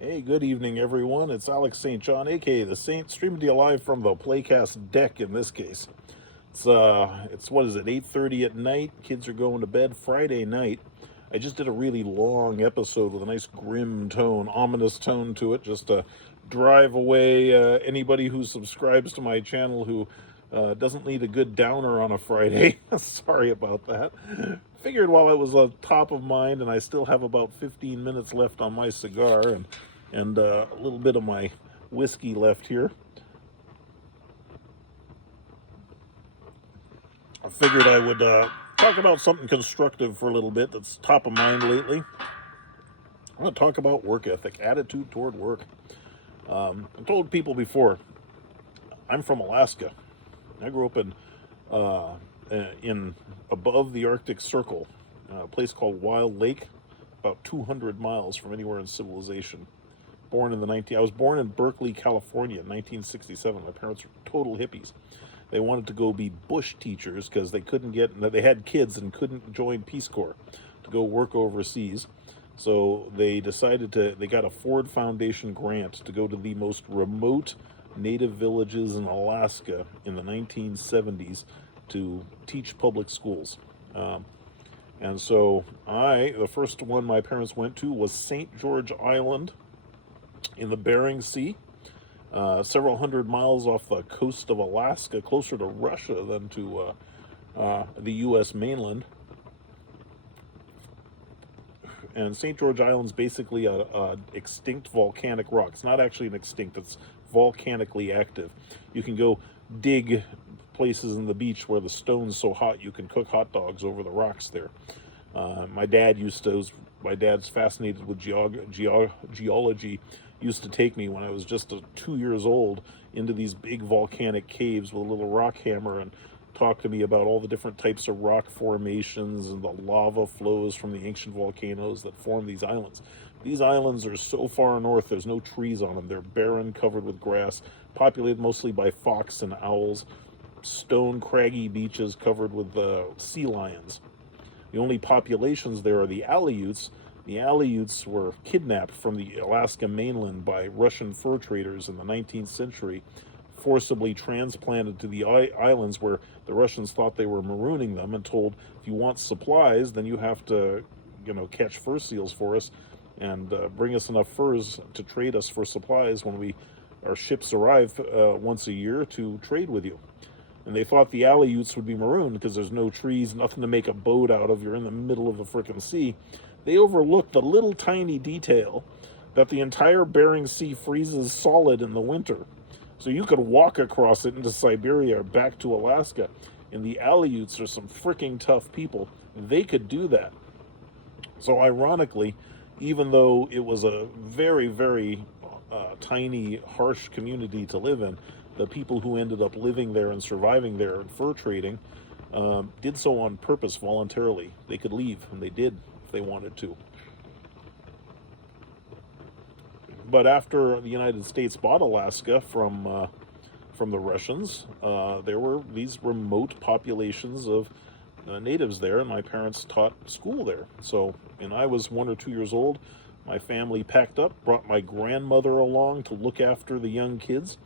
Hey, good evening, everyone. It's Alex St. John, aka the Saint, streaming to you live from the Playcast deck. In this case, it's what is it? 8:30 at night. Kids are going to bed. Friday night. I just did a really long episode with a nice grim tone, ominous tone to it, just to drive away anybody who subscribes to my channel who doesn't need a good downer on a Friday. Sorry about that. Figured while it was top of mind, and I still have about 15 minutes left on my cigar, and a little bit of my whiskey left here. I figured I would talk about something constructive for a little bit that's top of mind lately. I want to talk about work ethic, attitude toward work. I've told people before, I'm from Alaska. I grew up in above the Arctic Circle, a place called Wild Lake, about 200 miles from anywhere in civilization. I was born in Berkeley, California in 1967. My parents were total hippies. They wanted to go be bush teachers because they had kids and couldn't join Peace Corps to go work overseas. So they got a Ford Foundation grant to go to the most remote native villages in Alaska in the 1970s to teach public schools. And so the first one my parents went to was St. George Island in the Bering Sea, several hundred miles off the coast of Alaska, closer to Russia than to the U.S. mainland. And St. George Island's basically a extinct volcanic rock. It's not actually an extinct; it's volcanically active. You can go dig places in the beach where the stone's so hot you can cook hot dogs over the rocks there. My dad's fascinated with geology. Used to take me when I was just 2 years old into these big volcanic caves with a little rock hammer and talk to me about all the different types of rock formations and the lava flows from the ancient volcanoes that form these islands. These islands are so far north, there's no trees on them. They're barren, covered with grass, populated mostly by fox and owls, stone, craggy beaches covered with sea lions. The only populations there are the Aleuts. The Aleuts were kidnapped from the Alaska mainland by Russian fur traders in the 19th century, forcibly transplanted to the islands where the Russians thought they were marooning them and told, if you want supplies, then you have to, catch fur seals for us and bring us enough furs to trade us for supplies when our ships arrive once a year to trade with you. And they thought the Aleuts would be marooned because there's no trees, nothing to make a boat out of. You're in the middle of the frickin' sea. They overlooked the little tiny detail that the entire Bering Sea freezes solid in the winter. So you could walk across it into Siberia or back to Alaska. And the Aleuts are some freaking tough people. They could do that. So ironically, even though it was a very, very tiny, harsh community to live in, the people who ended up living there and surviving there and fur trading did so on purpose voluntarily. They could leave, and they did if they wanted to. But after the United States bought Alaska from the Russians, there were these remote populations of natives there, and my parents taught school there. So, and I was 1 or 2 years old. My family packed up, brought my grandmother along to look after the young kids,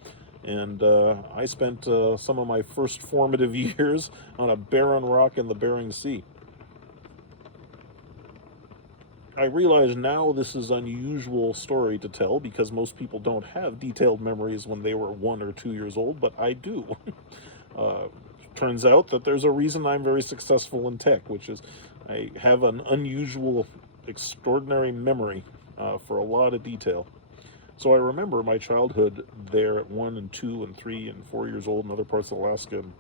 and I spent some of my first formative years on a barren rock in the Bering Sea. I realize now this is an unusual story to tell because most people don't have detailed memories when they were 1 or 2 years old, but I do. uh, Turns out that there's a reason I'm very successful in tech, which is I have an unusual, extraordinary memory for a lot of detail. So I remember my childhood there at 1 and 2 and 3 and 4 years old in other parts of Alaska, in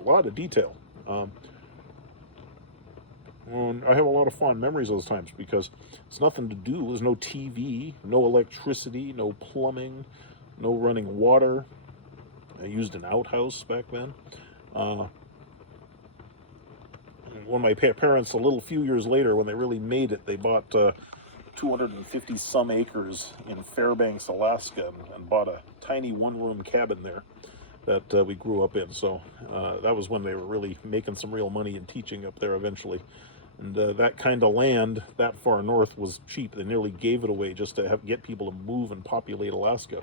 a lot of detail. And I have a lot of fond memories of those times because it's nothing to do. There's no TV, no electricity, no plumbing, no running water. I used an outhouse back then. Uh, when my parents, a little few years later, when they really made it, they bought 250 some acres in Fairbanks, Alaska, and bought a tiny one-room cabin there that we grew up in. So that was when they were really making some real money and teaching up there eventually. And that kind of land that far north was cheap. They nearly gave it away just to get people to move and populate Alaska.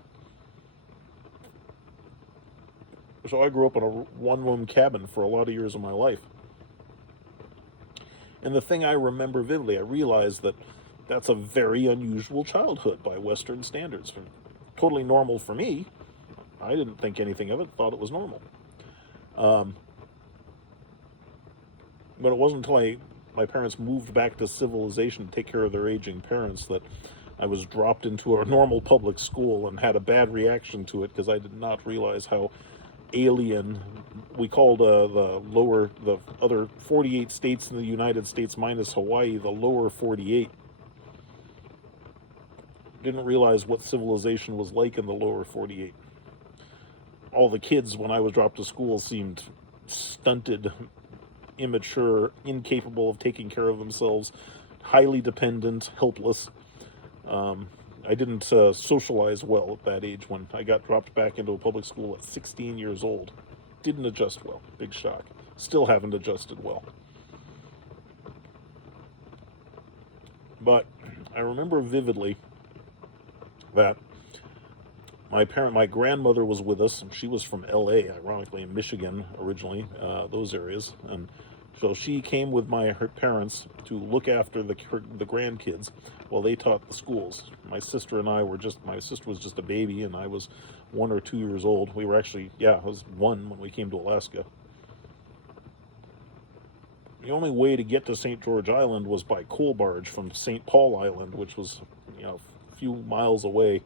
So I grew up in a one-room cabin for a lot of years of my life. And the thing I remember vividly, I realized that that's a very unusual childhood by Western standards. Totally normal for me. I didn't think anything of it, thought it was normal. But it wasn't until my parents moved back to civilization to take care of their aging parents that I was dropped into a normal public school and had a bad reaction to it because I did not realize how alien we called the other 48 states in the United States minus Hawaii the lower 48. Didn't realize what civilization was like in the lower 48. All the kids when I was dropped to school seemed stunted, immature, incapable of taking care of themselves, highly dependent, helpless. I didn't socialize well at that age when I got dropped back into a public school at 16 years old. Didn't adjust well. Big shock. Still haven't adjusted well. But I remember vividly that my grandmother was with us. She was from L.A., ironically, in Michigan originally, those areas. And so she came with her parents to look after the grandkids while they taught the schools. My sister and I my sister was just a baby, and I was 1 or 2 years old. We were actually, I was 1 when we came to Alaska. The only way to get to St. George Island was by coal barge from St. Paul Island, which was, a few miles away.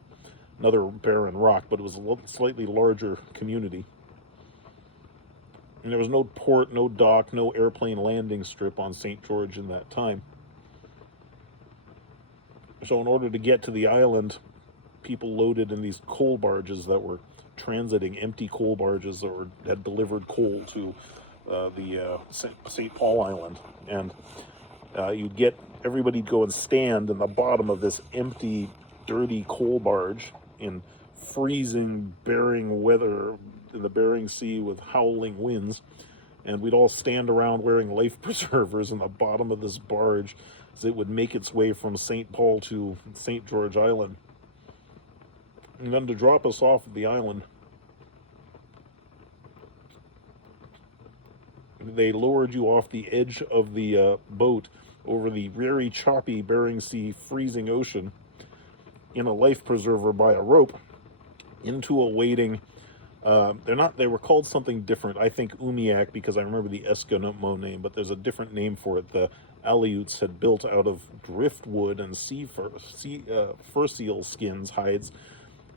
Another barren rock, but it was a slightly larger community. And there was no port, no dock, no airplane landing strip on St. George in that time. So in order to get to the island, people loaded in these coal barges that were transiting, empty coal barges that had delivered coal to the St. Paul Island. And everybody'd go and stand in the bottom of this empty, dirty coal barge in freezing Bering weather in the Bering Sea with howling winds, and we'd all stand around wearing life preservers in the bottom of this barge as it would make its way from St. Paul to St. George Island. And then to drop us off at the island, they lowered you off the edge of the boat over the very choppy Bering Sea freezing ocean in a life preserver by a rope into a waiting, they were called something different. I think Umiak because I remember the Eskimo name, but there's a different name for it. The Aleuts had built out of driftwood and fur seal skins, hides,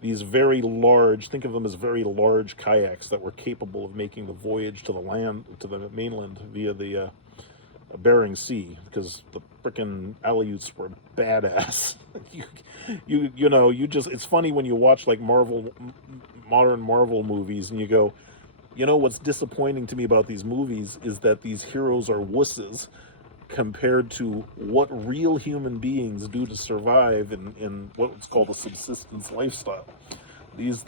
these very large, think of them as very large kayaks that were capable of making the voyage to the mainland via the Bering Sea, because the frickin' Aleuts were badass. It's funny when you watch like modern Marvel movies and you go, what's disappointing to me about these movies is that these heroes are wusses compared to what real human beings do to survive in what's called a subsistence lifestyle. These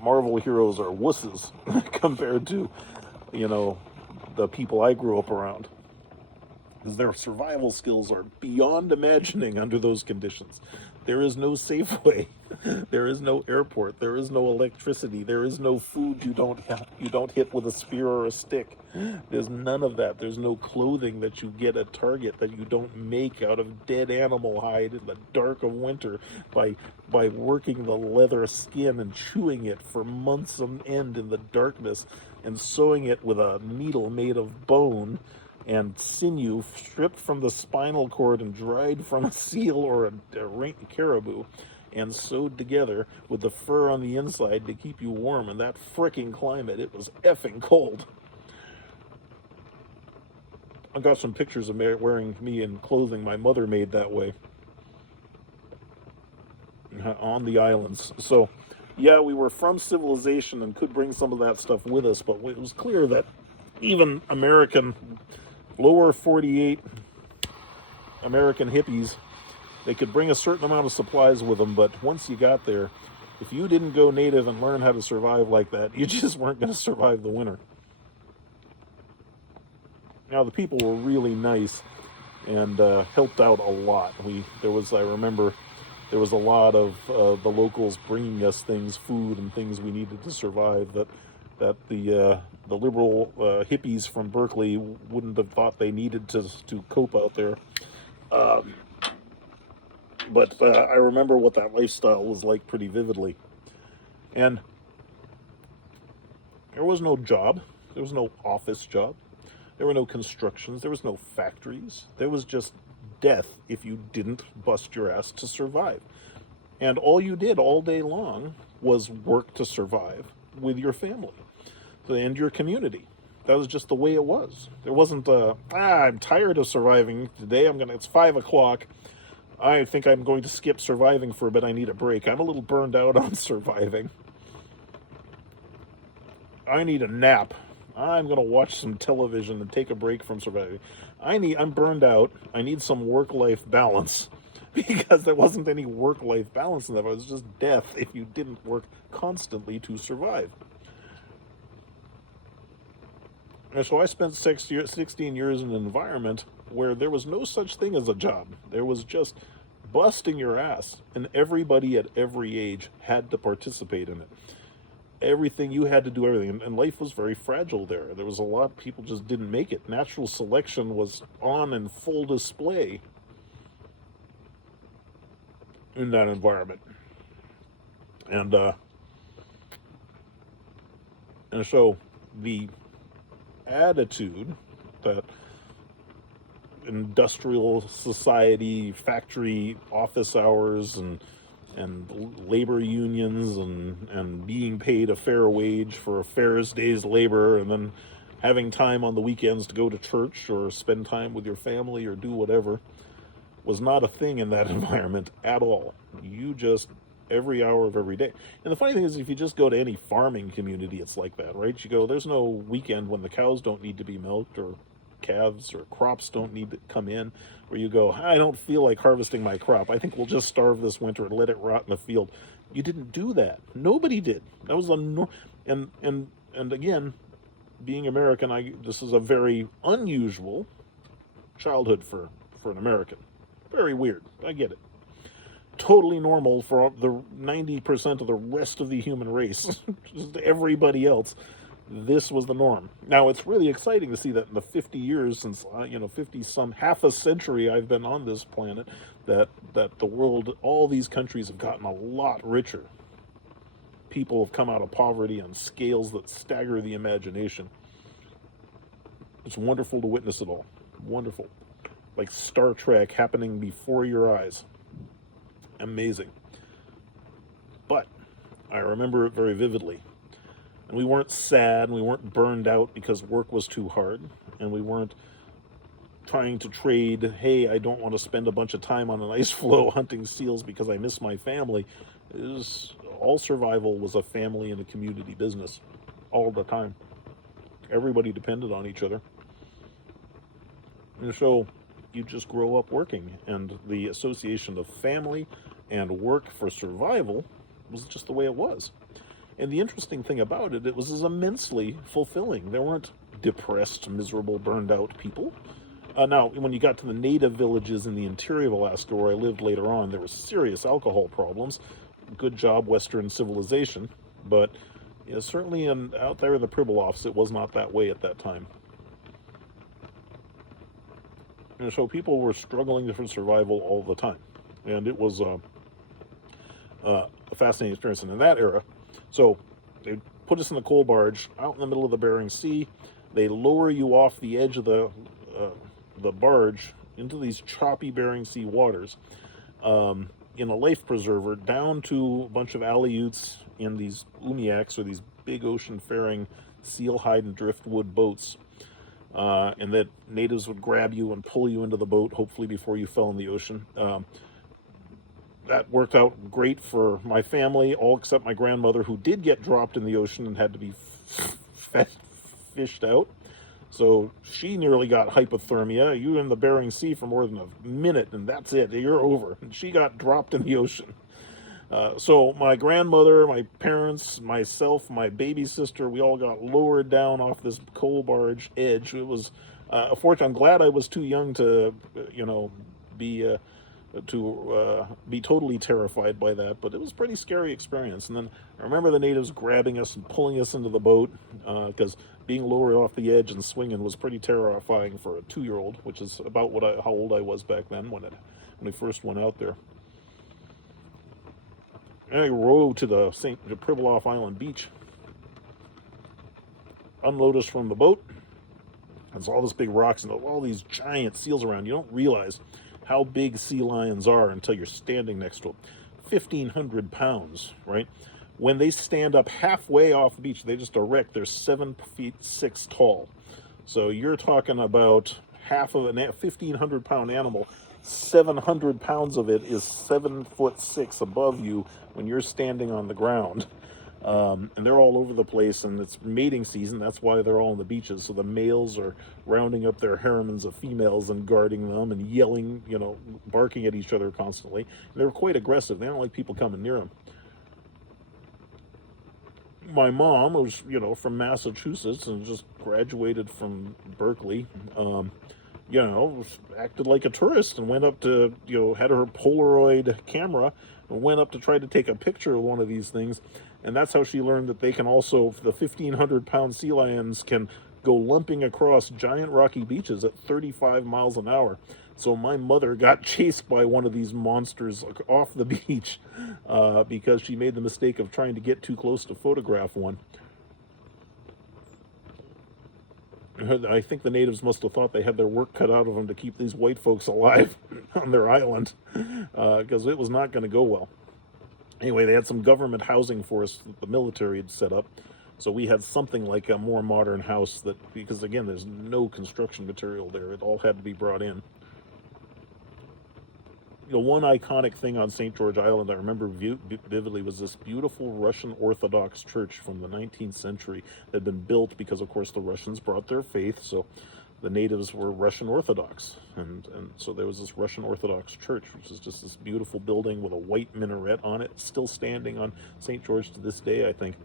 Marvel heroes are wusses compared to, the people I grew up around. Because their survival skills are beyond imagining under those conditions. There is no Safeway, there is no airport, there is no electricity, there is no food you don't hit with a spear or a stick. There's none of that. There's no clothing that you get at Target that you don't make out of dead animal hide in the dark of winter by working the leather skin and chewing it for months on end in the darkness and sewing it with a needle made of bone and sinew stripped from the spinal cord and dried from a seal or a caribou and sewed together with the fur on the inside to keep you warm in that fricking climate. It was effing cold. I got some pictures of wearing me in clothing my mother made that way on the islands. So yeah, we were from civilization and could bring some of that stuff with us, but it was clear that even lower 48 American hippies, they could bring a certain amount of supplies with them, but once you got there, if you didn't go native and learn how to survive like that, you just weren't going to survive the winter. Now, the people were really nice, and helped out a lot. I remember there was a lot of the locals bringing us things, food and things we needed to survive that the liberal hippies from Berkeley wouldn't have thought they needed to cope out there. Um, but I remember what that lifestyle was like pretty vividly. And there was no job, there was no office job, there were no constructions, there was no factories. There was just death if you didn't bust your ass to survive. And all you did all day long was work to survive with your family and your community. That was just the way it was. There wasn't I'm tired of surviving today. It's 5 o'clock. I think I'm going to skip surviving for a bit. I need a break. I'm a little burned out on surviving. I need a nap. I'm going to watch some television and take a break from surviving. I'm burned out. I need some work-life balance because there wasn't any work-life balance in that. It was just death if you didn't work constantly to survive. And so I spent 16 years in an environment where there was no such thing as a job. There was just busting your ass, and everybody at every age had to participate in it. Everything you had to do everything, and life was very fragile there. There was a lot of people just didn't make it. Natural selection was on in full display in that environment, and so the attitude that industrial society, factory office hours, and labor unions, and being paid a fair wage for a fair day's labor, and then having time on the weekends to go to church or spend time with your family or do whatever was not a thing in that environment at all. You just, every hour of every day. And the funny thing is, if you just go to any farming community, it's like that, right? You go, there's no weekend when the cows don't need to be milked, or calves or crops don't need to come in, where you go, I don't feel like harvesting my crop. I think we'll just starve this winter and let it rot in the field. You didn't do that. Nobody did. That was and again, being American, this is a very unusual childhood for an American. Very weird. I get it. Totally normal for the 90% of the rest of the human race. Just everybody else, this was the norm. Now it's really exciting to see that in the 50 years since 50 some half a century I've been on this planet, that the world, all these countries have gotten a lot richer. People have come out of poverty on scales that stagger the imagination. It's wonderful to witness it all. Wonderful. Like Star Trek happening before your eyes. Amazing. But I remember it very vividly. And we weren't sad, and we weren't burned out because work was too hard, and we weren't trying to trade, hey, I don't want to spend a bunch of time on an ice floe hunting seals because I miss my family. All survival was a family and a community business all the time. Everybody depended on each other. And so you just grow up working, and the association of family and work for survival was just the way it was. And the interesting thing about it was immensely fulfilling. There weren't depressed, miserable, burned out people. Now, when you got to the native villages in the interior of Alaska, where I lived later on, there were serious alcohol problems. Good job, Western civilization. But certainly out there in the Pribilofs, it was not that way at that time. And so people were struggling for survival all the time. And it was a fascinating experience. And in that era, so they put us in the coal barge out in the middle of the Bering Sea. They lower you off the edge of the barge into these choppy Bering Sea waters in a life preserver down to a bunch of Aleuts in these umiaks, or these big ocean-faring seal hide and driftwood boats. And that natives would grab you and pull you into the boat, hopefully before you fell in the ocean. That worked out great for my family, all except my grandmother, who did get dropped in the ocean and had to be fished out. So she nearly got hypothermia. You were in the Bering Sea for more than a minute, and that's it. You're over. And she got dropped in the ocean. So my grandmother, my parents, myself, my baby sister, we all got lowered down off this coal barge edge. It was Unfortunately, I'm glad I was too young to, be be totally terrified by that, but it was a pretty scary experience. And then I remember the natives grabbing us and pulling us into the boat because being lowered off the edge and swinging was pretty terrifying for a 2-year-old, which is about how old I was back then when we first went out there. And I rowed to the Pribilof Island beach, unload us from the boat. There's all this big rocks and all these giant seals around. You don't realize how big sea lions are until you're standing next to them. 1,500 pounds, right? When they stand up halfway off the beach, they just erect. They're 7 feet 6 tall. So you're talking about half of a 1,500-pound animal. 700 pounds of it is 7 foot 6 above you when you're standing on the ground. And they're all over the place, and it's mating season. That's why they're all on the beaches. So the males are rounding up their harems of females and guarding them and yelling, barking at each other constantly. And they're quite aggressive. They don't like people coming near them. My mom was, from Massachusetts and just graduated from Berkeley. Acted like a tourist and went up to, had her Polaroid camera and went up to try to take a picture of one of these things. And that's how she learned that they can also, the 1,500-pound sea lions can go lumping across giant rocky beaches at 35 miles an hour. So my mother got chased by one of these monsters off the beach because she made the mistake of trying to get too close to photograph one. I think the natives must have thought they had their work cut out of them to keep these white folks alive on their island because it was not going to go well. Anyway, they had some government housing for us that the military had set up. So we had something like a more modern house because again, there's no construction material there. It all had to be brought in. One iconic thing on St. George Island I remember vividly was this beautiful Russian Orthodox church from the 19th century that had been built because, of course, the Russians brought their faith. So the natives were Russian Orthodox. And so there was this Russian Orthodox church, which is just this beautiful building with a white minaret on it, still standing on St. George to this day, I think.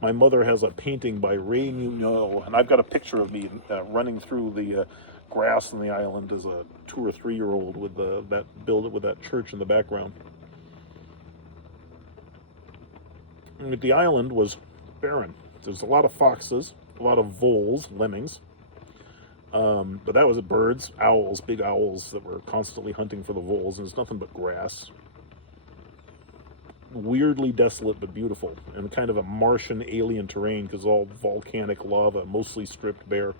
My mother has a painting by Ray Munoz, and I've got a picture of me running through the grass on the island as a 2 or 3-year-old with that church in the background. And the island was barren. There's a lot of foxes, a lot of voles, lemmings, but that was birds, owls, big owls that were constantly hunting for the voles, and it's nothing but grass. Weirdly desolate but beautiful, and kind of a Martian alien terrain because all volcanic lava, mostly stripped bare.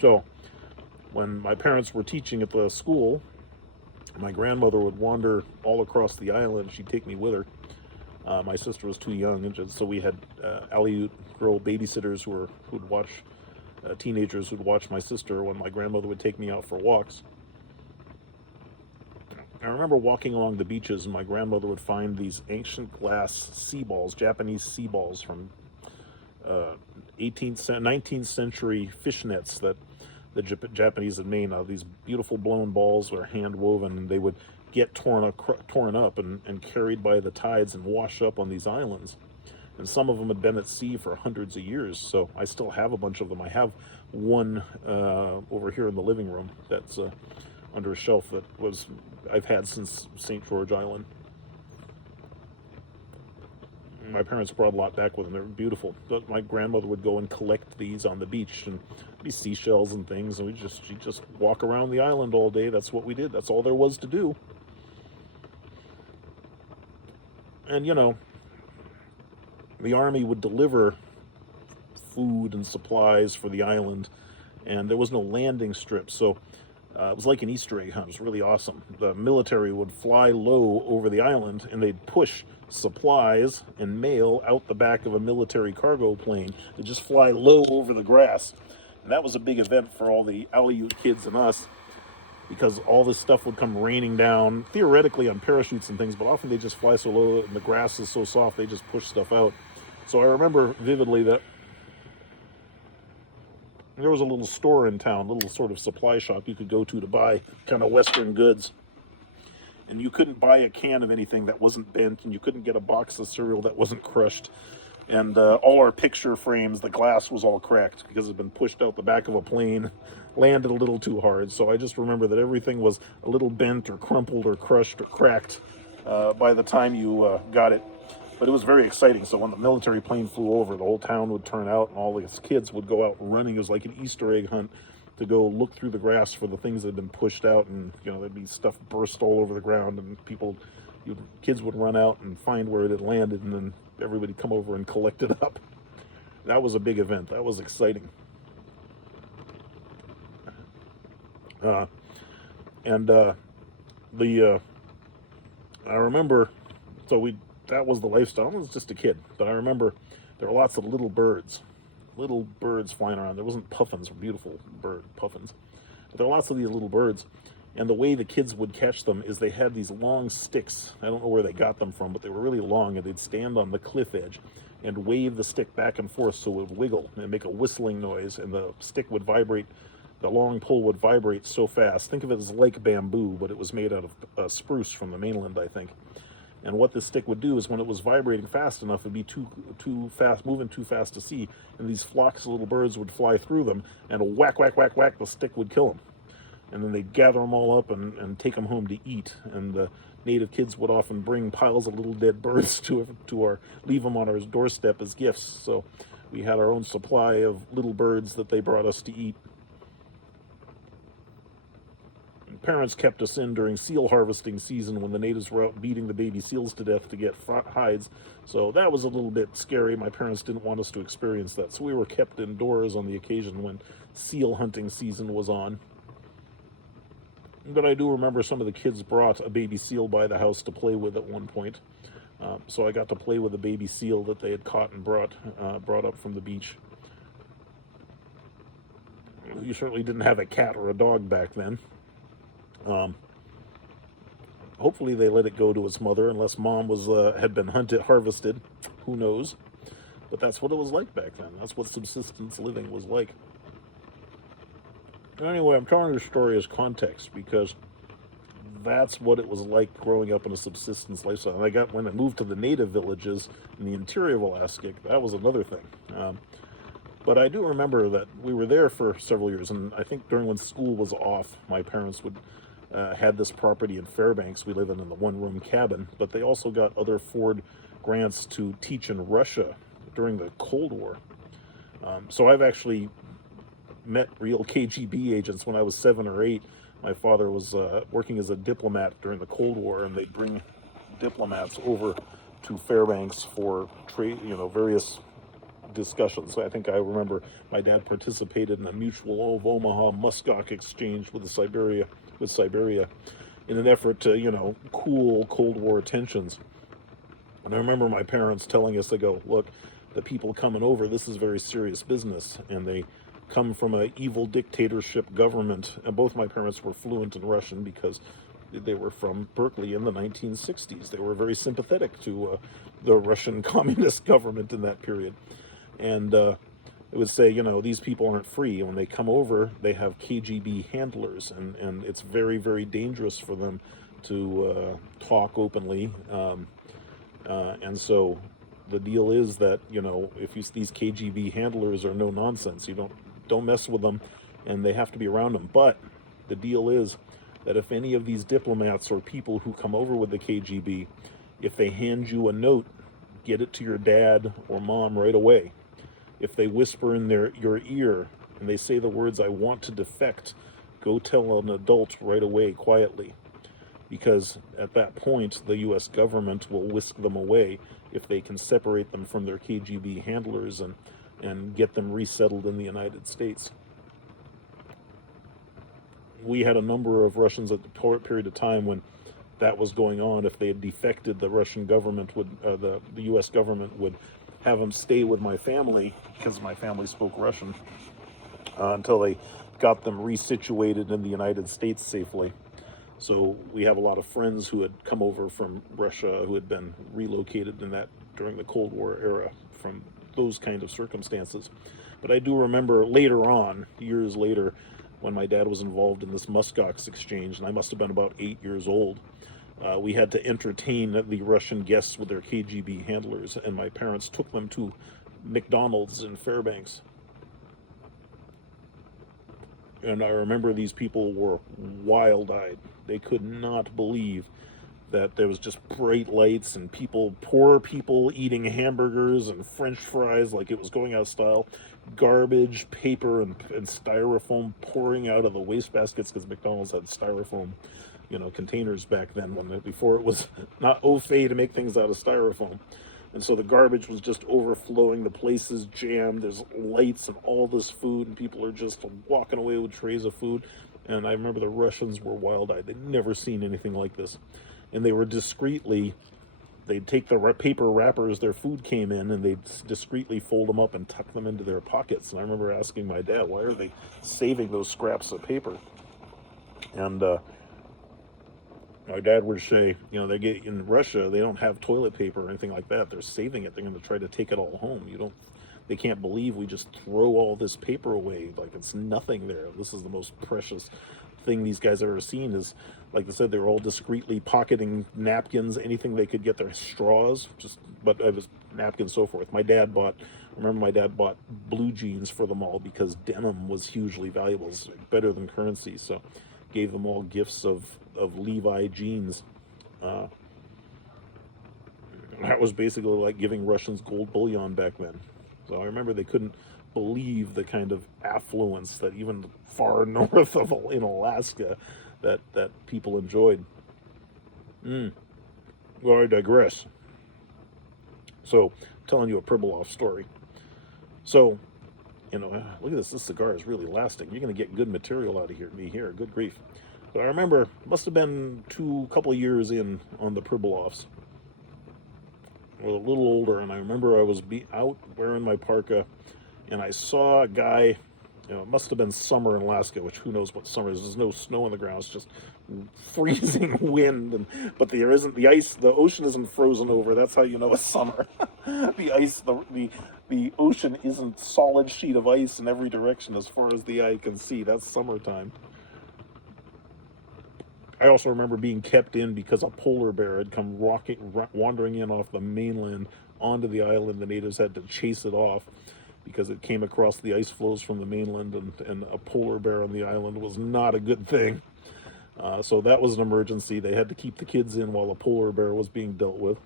So when my parents were teaching at the school, my grandmother would wander all across the island. She'd take me with her. My sister was too young, and so we had Aleut girl babysitters who'd watch teenagers who'd watch my sister when my grandmother would take me out for walks. I remember walking along the beaches, and my grandmother would find these ancient glass sea balls, Japanese sea balls from 19th century fish nets that the Japanese had made. These beautiful blown balls were hand woven, and they would get torn up and carried by the tides and wash up on these islands. And some of them had been at sea for hundreds of years, so I still have a bunch of them. I have one over here in the living room that's under a shelf that I've had since St. George Island. My parents brought a lot back with them. They were beautiful. But my grandmother would go and collect these on the beach, and be seashells and things, and she'd just walk around the island all day. That's what we did. That's all there was to do. And the army would deliver food and supplies for the island, and there was no landing strip, so it was like an Easter egg hunt. It was really awesome. The military would fly low over the island, and they'd push supplies and mail out the back of a military cargo plane to just fly low over the grass. And that was a big event for all the Aleut kids and us, because all this stuff would come raining down, theoretically on parachutes and things, but often they just fly so low and the grass is so soft, they just push stuff out. So I remember vividly that there was a little store in town, a little sort of supply shop you could go to buy kind of Western goods. And you couldn't buy a can of anything that wasn't bent, and you couldn't get a box of cereal that wasn't crushed. And all our picture frames, the glass was all cracked because it had been pushed out the back of a plane, landed a little too hard. So I just remember that everything was a little bent or crumpled or crushed or cracked by the time you got it. But it was very exciting. So when the military plane flew over, the whole town would turn out and all these kids would go out running. It was like an Easter egg hunt to go look through the grass for the things that had been pushed out, and there'd be stuff burst all over the ground, and kids would run out and find where it had landed, and then everybody come over and collect it up. That was a big event. That was exciting. And I remember, that was the lifestyle. I was just a kid, but I remember there were lots of little birds flying around. There wasn't puffins, beautiful bird puffins, but there were lots of these little birds. And the way the kids would catch them is they had these long sticks. I don't know where they got them from, but they were really long, and they'd stand on the cliff edge and wave the stick back and forth so it would wiggle and make a whistling noise, and the stick would vibrate. The long pole would vibrate so fast. Think of it as like bamboo, but it was made out of spruce from the mainland, I think. And what this stick would do is when it was vibrating fast enough, it'd be too fast, moving too fast to see, and these flocks of little birds would fly through them, and whack, whack, whack, whack, the stick would kill them. And then they'd gather them all up and take them home to eat. And the native kids would often bring piles of little dead birds leave them on our doorstep as gifts. So we had our own supply of little birds that they brought us to eat. Parents kept us in during seal harvesting season when the natives were out beating the baby seals to death to get hides. So that was a little bit scary. My parents didn't want us to experience that. So we were kept indoors on the occasion when seal hunting season was on. But I do remember some of the kids brought a baby seal by the house to play with at one point. So I got to play with a baby seal that they had caught and brought up from the beach. You certainly didn't have a cat or a dog back then. Hopefully they let it go to its mother, unless mom had been harvested. Who knows? But that's what it was like back then. That's what subsistence living was like. Anyway, I'm telling this story as context because that's what it was like growing up in a subsistence lifestyle. And when I moved to the native villages in the interior of Alaska, that was another thing. But I do remember that we were there for several years, and I think during when school was off, my parents had this property in Fairbanks. We live in the one-room cabin, but they also got other Ford grants to teach in Russia during the Cold War. So I've actually met real KGB agents when I was 7 or 8. My father was working as a diplomat during the Cold War, and they'd bring diplomats over to Fairbanks for various discussions. I think I remember my dad participated in a Mutual of Omaha muskox exchange with Siberia in an effort to cool Cold War tensions. And I remember my parents telling us, they go, look, the people coming over, this is very serious business, and they come from an evil dictatorship government. And both my parents were fluent in Russian because they were from Berkeley in the 1960s. They were very sympathetic to the Russian communist government in that period. And it would say, these people aren't free. When they come over, they have KGB handlers, and it's very, very dangerous for them to talk openly. And so the deal is that, if these KGB handlers are no nonsense, you don't mess with them, and they have to be around them. But the deal is that if any of these diplomats or people who come over with the KGB, if they hand you a note, get it to your dad or mom right away. If they whisper in your ear and they say the words, "I want to defect," go tell an adult right away quietly. Because at that point, the U.S. government will whisk them away if they can separate them from their KGB handlers and get them resettled in the United States. We had a number of Russians at the period of time when that was going on. If they had defected, the Russian government the U.S. government would have them stay with my family, because my family spoke Russian, until they got them resituated in the United States safely. So we have a lot of friends who had come over from Russia who had been relocated during the Cold War era from those kind of circumstances. But I do remember later on, years later, when my dad was involved in this muskox exchange, and I must have been about 8 years old, We had to entertain the Russian guests with their KGB handlers, and my parents took them to McDonald's in Fairbanks. And I remember these people were wild-eyed. They could not believe that there was just bright lights and poor people eating hamburgers and French fries like it was going out of style, garbage, paper, and styrofoam pouring out of the wastebaskets because McDonald's had styrofoam, containers back then before it was not au fait to make things out of styrofoam. And so the garbage was just overflowing. The place is jammed. There's lights and all this food, and people are just walking away with trays of food. And I remember the Russians were wild-eyed. They'd never seen anything like this. And they were they'd take the paper wrappers their food came in, and they'd discreetly fold them up and tuck them into their pockets. And I remember asking my dad, why are they saving those scraps of paper? And my dad would say, they get in Russia, they don't have toilet paper or anything like that. They're saving it. They're going to try to take it all home. They can't believe we just throw all this paper away like it's nothing there. This is the most precious thing these guys have ever seen. Is, like I said, they were all discreetly pocketing napkins, anything they could get, their straws, but it was napkins, so forth. I remember my dad bought blue jeans for them all because denim was hugely valuable. It's better than currency, so gave them all gifts of Levi jeans. That was basically like giving Russians gold bullion back then. So I remember they couldn't believe the kind of affluence that even far north of in Alaska that people enjoyed. Well, I digress. So, telling you a Pribilof story. So, look at this. This cigar is really lasting. You're going to get good material out of me here. Good grief. But I remember, it must have been couple of years in on the Pribilofs. I was a little older, and I remember I was out wearing my parka, and I saw a guy. It must have been summer in Alaska, which who knows what summer is. There's no snow on the ground. It's just freezing wind, but there isn't the ice. The ocean isn't frozen over. That's how you know it's summer. The ocean isn't solid sheet of ice in every direction as far as the eye can see. That's summertime. I also remember being kept in because a polar bear had come wandering in off the mainland onto the island. The natives had to chase it off because it came across the ice floes from the mainland, and a polar bear on the island was not a good thing. So that was an emergency. They had to keep the kids in while a polar bear was being dealt with.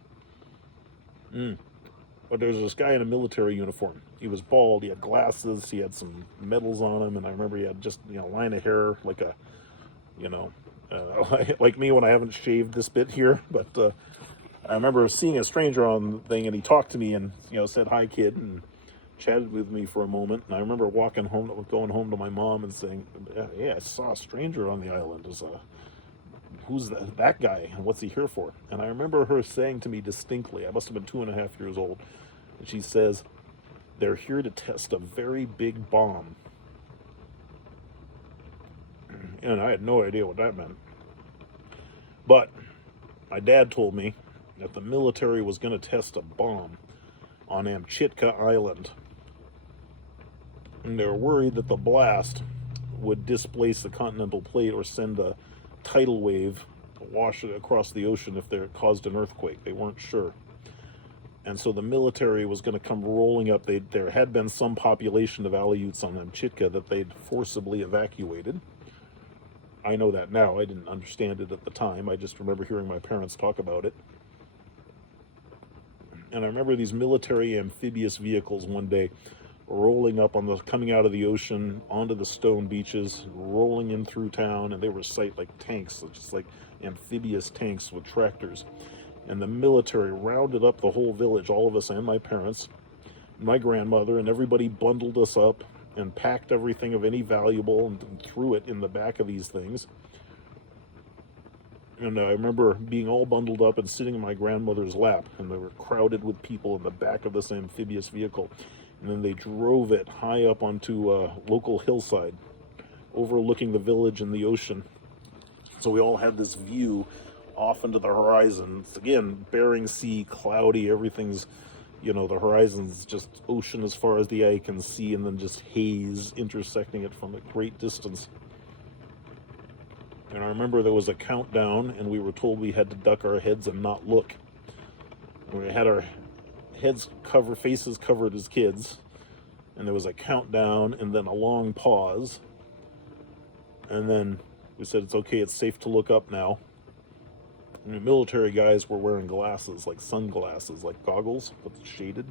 But there's this guy in a military uniform. He was bald, he had glasses, he had some medals on him, and I remember he had just, a line of hair like a, like me when I haven't shaved this bit here. But I remember seeing a stranger on the thing, and he talked to me and, said, "Hi, kid," and chatted with me for a moment. And I remember going home to my mom and saying, "Yeah, I saw a stranger on the island. Who's that guy, and what's he here for?" And I remember her saying to me distinctly, I must have been 2.5 years old, and she says, "They're here to test a very big bomb." And I had no idea what that meant. But my dad told me that the military was going to test a bomb on Amchitka Island. And they were worried that the blast would displace the continental plate or send a tidal wave to wash it across the ocean if it caused an earthquake. They weren't sure. And so the military was going to come rolling up. There had been some population of Aleuts on Amchitka that they'd forcibly evacuated. I know that now. I didn't understand it at the time. I just remember hearing my parents talk about it. And I remember these military amphibious vehicles one day rolling up coming out of the ocean onto the stone beaches, rolling in through town, and they were like tanks, just like amphibious tanks with tractors. And the military rounded up the whole village, all of us and my parents, my grandmother, and everybody bundled us up and packed everything of any valuable and threw it in the back of these things. And I remember being all bundled up and sitting in my grandmother's lap, and they were crowded with people in the back of this amphibious vehicle. And then they drove it high up onto a local hillside, overlooking the village and the ocean. So we all had this view off into the horizon. It's, again, Bering Sea, cloudy, everything's, the horizon's just ocean as far as the eye can see, and then just haze intersecting it from a great distance. And I remember there was a countdown, and we were told we had to duck our heads and not look. And we had our faces covered as kids, and there was a countdown and then a long pause. And then we said, it's okay, it's safe to look up now. And the military guys were wearing glasses, like sunglasses, like goggles, but shaded.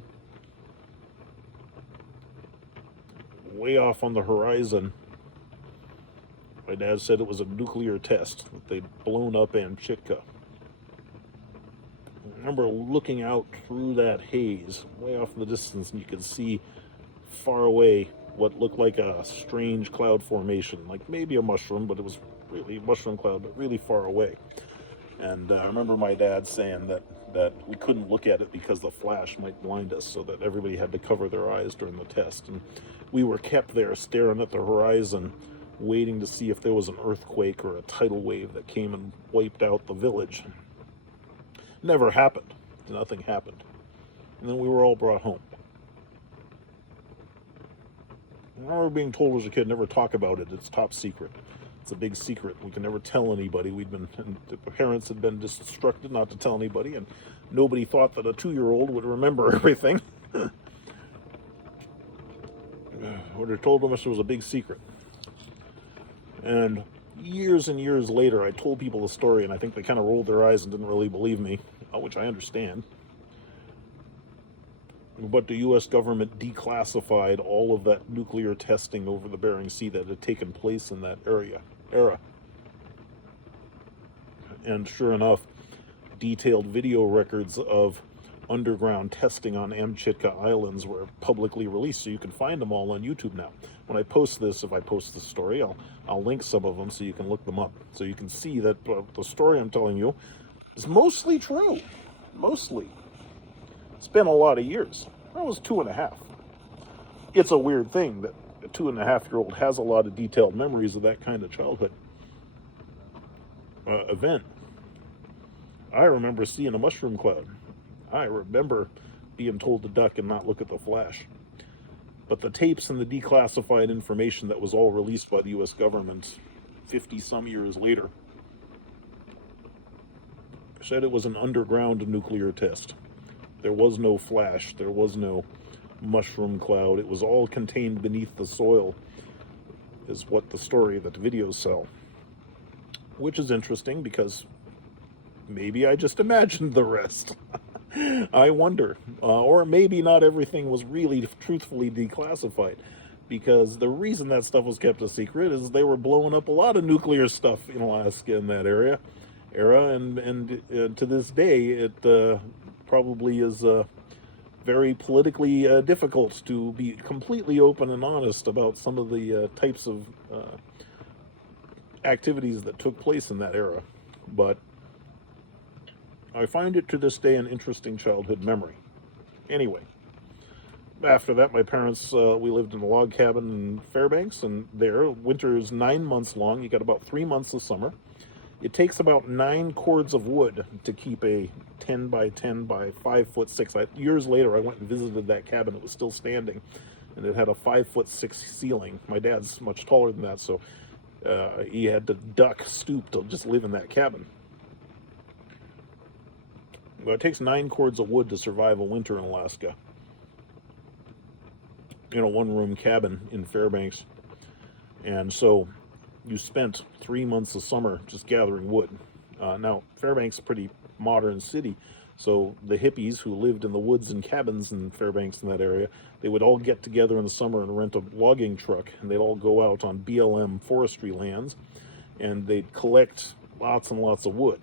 Way off on the horizon, my dad said it was a nuclear test, that they'd blown up Amchitka. I remember looking out through that haze, way off in the distance, and you could see far away what looked like a strange cloud formation, like maybe a mushroom, but it was really a mushroom cloud, but really far away. And I remember my dad saying that we couldn't look at it because the flash might blind us, so that everybody had to cover their eyes during the test. And we were kept there staring at the horizon, waiting to see if there was an earthquake or a tidal wave that came and wiped out the village. Never happened. Nothing happened. And then we were all brought home. I remember being told as a kid, never talk about it. It's top secret. It's a big secret. We can never tell anybody. The parents had been instructed not to tell anybody, and nobody thought that a 2-year-old would remember everything. Or they told them it was a big secret. And years later, I told people the story, and I think they kind of rolled their eyes and didn't really believe me, which I understand. But the U.S. government declassified all of that nuclear testing over the Bering Sea that had taken place in that era. And sure enough, detailed video records of underground testing on Amchitka Islands were publicly released, so you can find them all on YouTube now. When I post this, if I post this story, I'll link some of them so you can look them up. So you can see that the story I'm telling you is mostly true. Mostly. It's been a lot of years. I was 2.5. It's a weird thing that a 2.5-year-old has a lot of detailed memories of that kind of childhood event. I remember seeing a mushroom cloud. I remember being told to duck and not look at the flash. But the tapes and the declassified information that was all released by the U.S. government 50-some years later said it was an underground nuclear test. There was no flash. There was no mushroom cloud. It was all contained beneath the soil, is what the story that the videos sell. Which is interesting because maybe I just imagined the rest. I wonder. Or maybe not everything was really truthfully declassified. Because the reason that stuff was kept a secret is they were blowing up a lot of nuclear stuff in Alaska in that era, and to this day it probably is very politically difficult to be completely open and honest about some of the types of activities that took place in that era. But I find it to this day an interesting childhood memory. Anyway, after that, my parents, we lived in a log cabin in Fairbanks, and there, winter is 9 months long. You got about 3 months of summer. It takes about 9 cords of wood to keep a 10 by 10 by 5'6". Years later, I went and visited that cabin. It was still standing, and it had a 5'6" ceiling. My dad's much taller than that, so he had to stoop to just live in that cabin. Well, it takes 9 cords of wood to survive a winter in Alaska, in a one-room cabin in Fairbanks. And so you spent 3 months of summer just gathering wood. Now, Fairbanks is a pretty modern city, so the hippies who lived in the woods and cabins in Fairbanks in that area, they would all get together in the summer and rent a logging truck, and they'd all go out on BLM forestry lands, and they'd collect lots and lots of wood.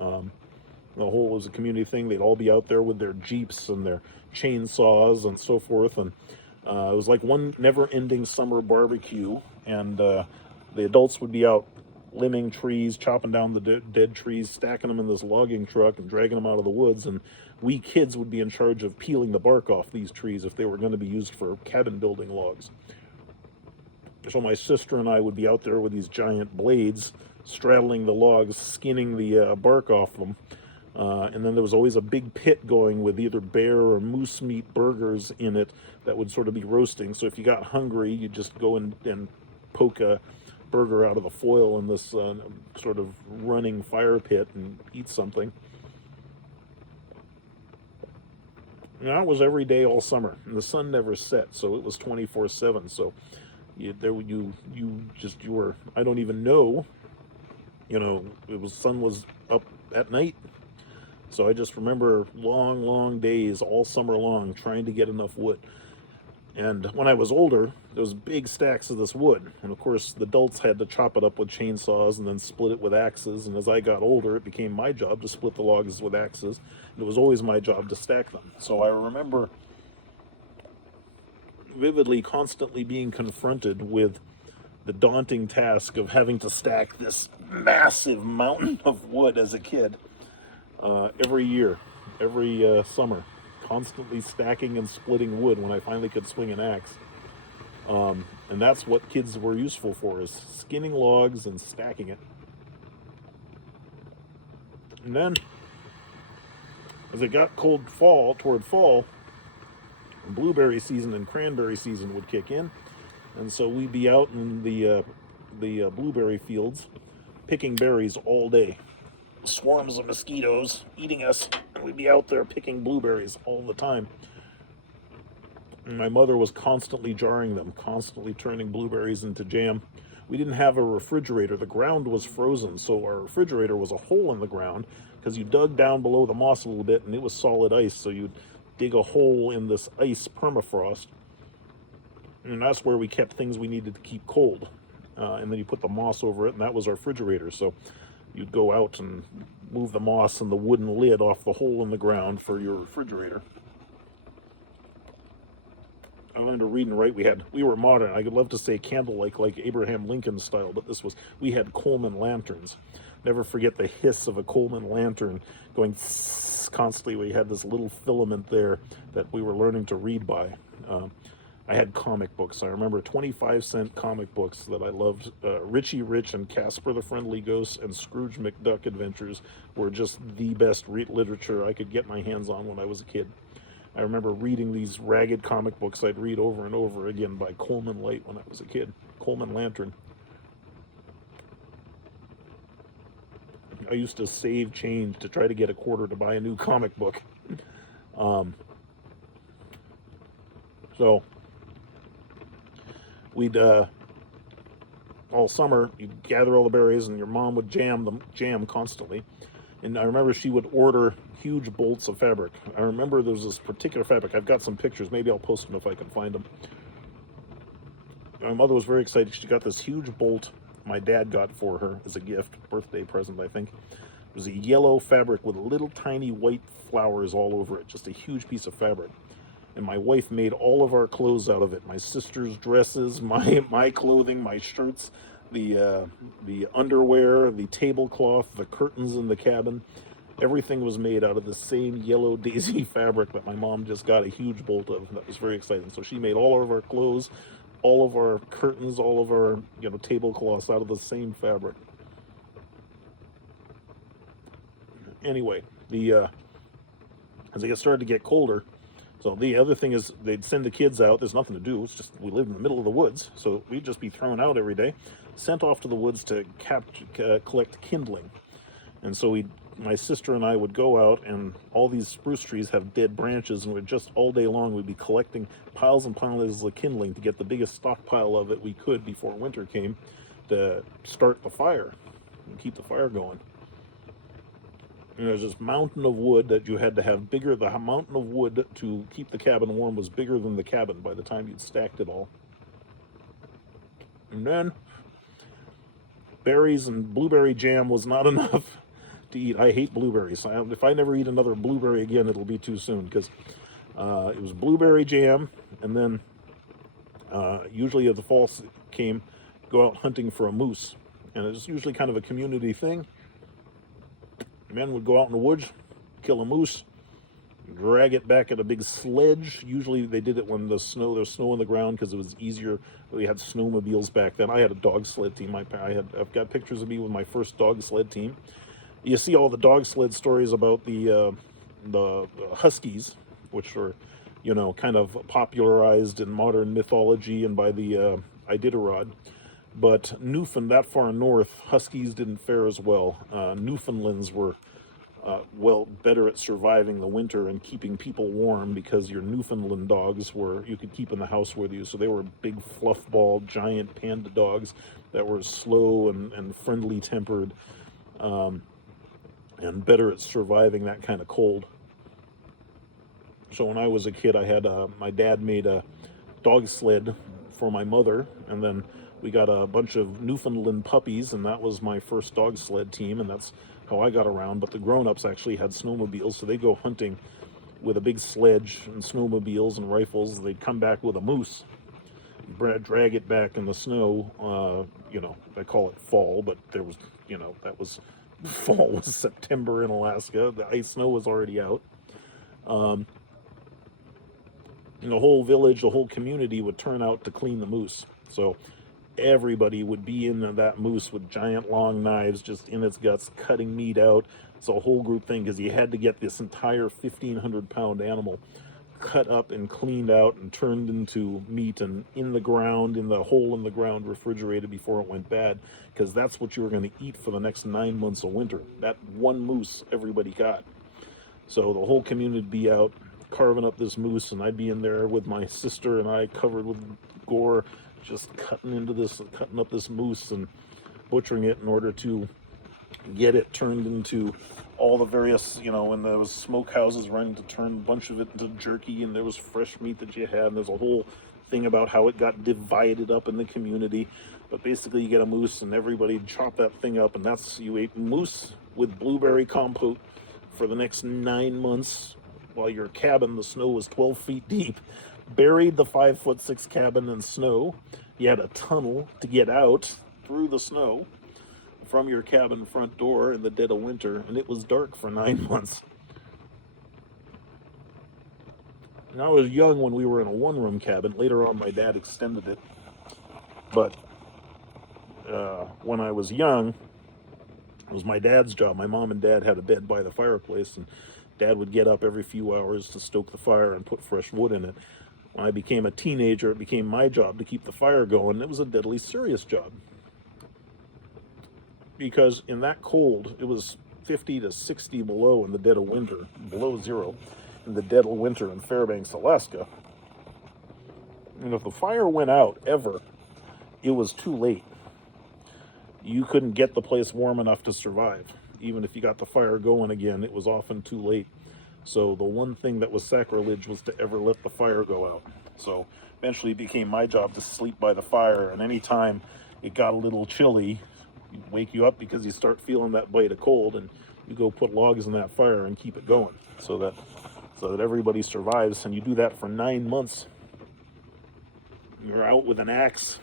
The whole was a community thing. They'd all be out there with their Jeeps and their chainsaws and so forth, and it was like one never-ending summer barbecue, and the adults would be out limbing trees, chopping down the dead trees, stacking them in this logging truck and dragging them out of the woods, and we kids would be in charge of peeling the bark off these trees if they were going to be used for cabin building logs. So my sister and I would be out there with these giant blades, straddling the logs, skinning the bark off them. And then there was always a big pit going with either bear or moose meat burgers in it that would sort of be roasting. So if you got hungry, you'd just go and poke a burger out of the foil in this sort of running fire pit and eat something. And that was every day all summer, and the sun never set, so it was 24/7. So you were, I don't even know, sun was up at night. So I just remember long, long days all summer long trying to get enough wood. And when I was older, there was big stacks of this wood. And of course, the adults had to chop it up with chainsaws and then split it with axes. And as I got older, it became my job to split the logs with axes. And it was always my job to stack them. So I remember vividly, constantly being confronted with the daunting task of having to stack this massive mountain of wood as a kid every year, every summer. Constantly stacking and splitting wood when I finally could swing an axe. And that's what kids were useful for, is skinning logs and stacking it. And then, as it got toward fall, blueberry season and cranberry season would kick in. And so we'd be out in the blueberry fields picking berries all day. Swarms of mosquitoes eating us, and we'd be out there picking blueberries all the time. And my mother was constantly jarring them, constantly turning blueberries into jam. We didn't have a refrigerator. The ground was frozen, so our refrigerator was a hole in the ground, because you dug down below the moss a little bit and it was solid ice, so you'd dig a hole in this ice permafrost, and that's where we kept things we needed to keep cold. And then you put the moss over it, and that was our refrigerator. So you'd go out and move the moss and the wooden lid off the hole in the ground for your refrigerator. I learned to read and write. We were modern. I could love to say candlelight like Abraham Lincoln style, but we had Coleman lanterns. Never forget the hiss of a Coleman lantern going constantly. We had this little filament there that we were learning to read by. I had comic books. I remember 25-cent comic books that I loved. Richie Rich and Casper the Friendly Ghost and Scrooge McDuck Adventures were just the best literature I could get my hands on when I was a kid. I remember reading these ragged comic books I'd read over and over again by Coleman Light when I was a kid. Coleman Lantern. I used to save change to try to get a quarter to buy a new comic book. So we'd all summer you'd gather all the berries, and your mom would jam constantly. And I remember she would order huge bolts of fabric. I remember there was this particular fabric. I've got some pictures. Maybe I'll post them if I can find them. My mother was very excited. She got this huge bolt my dad got for her as a gift, birthday present, I think. It was a yellow fabric with little tiny white flowers all over it. Just a huge piece of fabric. And my wife made all of our clothes out of it. My sister's dresses, my clothing, my shirts, the underwear, the tablecloth, the curtains in the cabin. Everything was made out of the same yellow daisy fabric that my mom just got a huge bolt of. That was very exciting. So she made all of our clothes, all of our curtains, all of our tablecloths out of the same fabric. Anyway, as it started to get colder, so the other thing is they'd send the kids out. There's nothing to do. It's just we live in the middle of the woods, so we'd just be thrown out every day, sent off to the woods to collect kindling. And so my sister and I would go out, and all these spruce trees have dead branches, and we'd just all day long we'd be collecting piles and piles of kindling to get the biggest stockpile of it we could before winter came to start the fire and keep the fire going. And there's this mountain of wood that you had to have bigger. The mountain of wood to keep the cabin warm was bigger than the cabin by the time you'd stacked it all. And then berries and blueberry jam was not enough to eat. I hate blueberries. If I never eat another blueberry again, it'll be too soon, because it was blueberry jam, and then usually as the fall came, go out hunting for a moose. And it was usually kind of a community thing. Men would go out in the woods, kill a moose, drag it back at a big sledge. Usually they did it when there was snow on the ground, because it was easier. We had snowmobiles back then. I had a dog sled team. I've got pictures of me with my first dog sled team. You see all the dog sled stories about the Huskies, which were, kind of popularized in modern mythology and by the Iditarod. But that far north, Huskies didn't fare as well. Newfoundlands were better at surviving the winter and keeping people warm, because your Newfoundland dogs you could keep in the house with you. So they were big fluffball, giant panda dogs that were slow and friendly tempered, and better at surviving that kind of cold. So when I was a kid, I had my dad made a dog sled for my mother, and then we got a bunch of Newfoundland puppies, and that was my first dog sled team, and that's how I got around. But the grown-ups actually had snowmobiles, so they go hunting with a big sledge and snowmobiles and rifles. They'd come back with a moose, drag it back in the snow. I call it fall, but there was, that was fall was September in Alaska. The ice snow was already out. And the whole village, the whole community would turn out to clean the moose. So everybody would be in that moose with giant long knives just in its guts, cutting meat out. It's a whole group thing, because you had to get this entire 1,500-pound animal cut up and cleaned out and turned into meat and in the ground, in the hole in the ground, refrigerated before it went bad, because that's what you were going to eat for the next 9 months of winter. That one moose everybody got. So the whole community would be out carving up this moose, and I'd be in there with my sister and I, covered with gore, just cutting up this moose and butchering it in order to get it turned into all the various, and there was smokehouses running to turn a bunch of it into jerky, and there was fresh meat that you had, and there's a whole thing about how it got divided up in the community. But basically you get a moose and everybody chop that thing up, and you ate moose with blueberry compote for the next 9 months, while your cabin, the snow was 12 feet deep. Buried the 5'6" cabin in snow. You had a tunnel to get out through the snow from your cabin front door in the dead of winter, and it was dark for 9 months. And I was young when we were in a one-room cabin. Later on, my dad extended it. But when I was young, it was my dad's job. My mom and dad had a bed by the fireplace, and Dad would get up every few hours to stoke the fire and put fresh wood in it. When I became a teenager, it became my job to keep the fire going. It was a deadly serious job, because in that cold, it was 50 to 60 below in the dead of winter, below zero in the dead of winter in Fairbanks, Alaska. And if the fire went out ever, it was too late. You couldn't get the place warm enough to survive. Even if you got the fire going again, it was often too late. So the one thing that was sacrilege was to ever let the fire go out. So eventually it became my job to sleep by the fire, and anytime it got a little chilly, it'd wake you up because you start feeling that bite of cold, and you go put logs in that fire and keep it going so that everybody survives. And you do that for 9 months. You're out with an axe,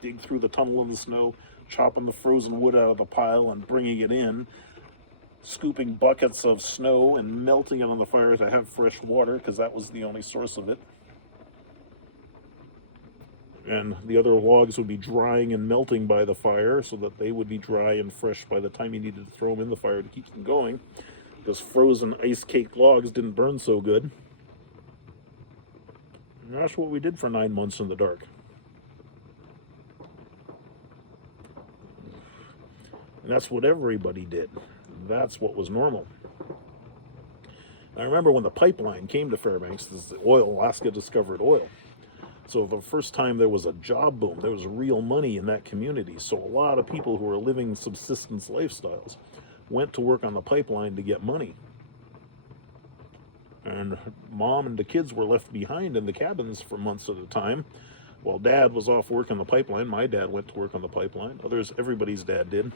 dig through the tunnel in the snow, chopping the frozen wood out of the pile and bringing it in, scooping buckets of snow and melting it on the fire to have fresh water, because that was the only source of it. And the other logs would be drying and melting by the fire, so that they would be dry and fresh by the time you needed to throw them in the fire to keep them going, because frozen ice-caked logs didn't burn so good. And that's what we did for 9 months in the dark. And that's what everybody did. That's what was normal. I remember when the pipeline came to Fairbanks, this is the oil, Alaska discovered oil. So the first time there was a job boom, there was real money in that community. So a lot of people who were living subsistence lifestyles went to work on the pipeline to get money. And mom and the kids were left behind in the cabins for months at a time. While dad was off work on the pipeline, my dad went to work on the pipeline. Everybody's dad did.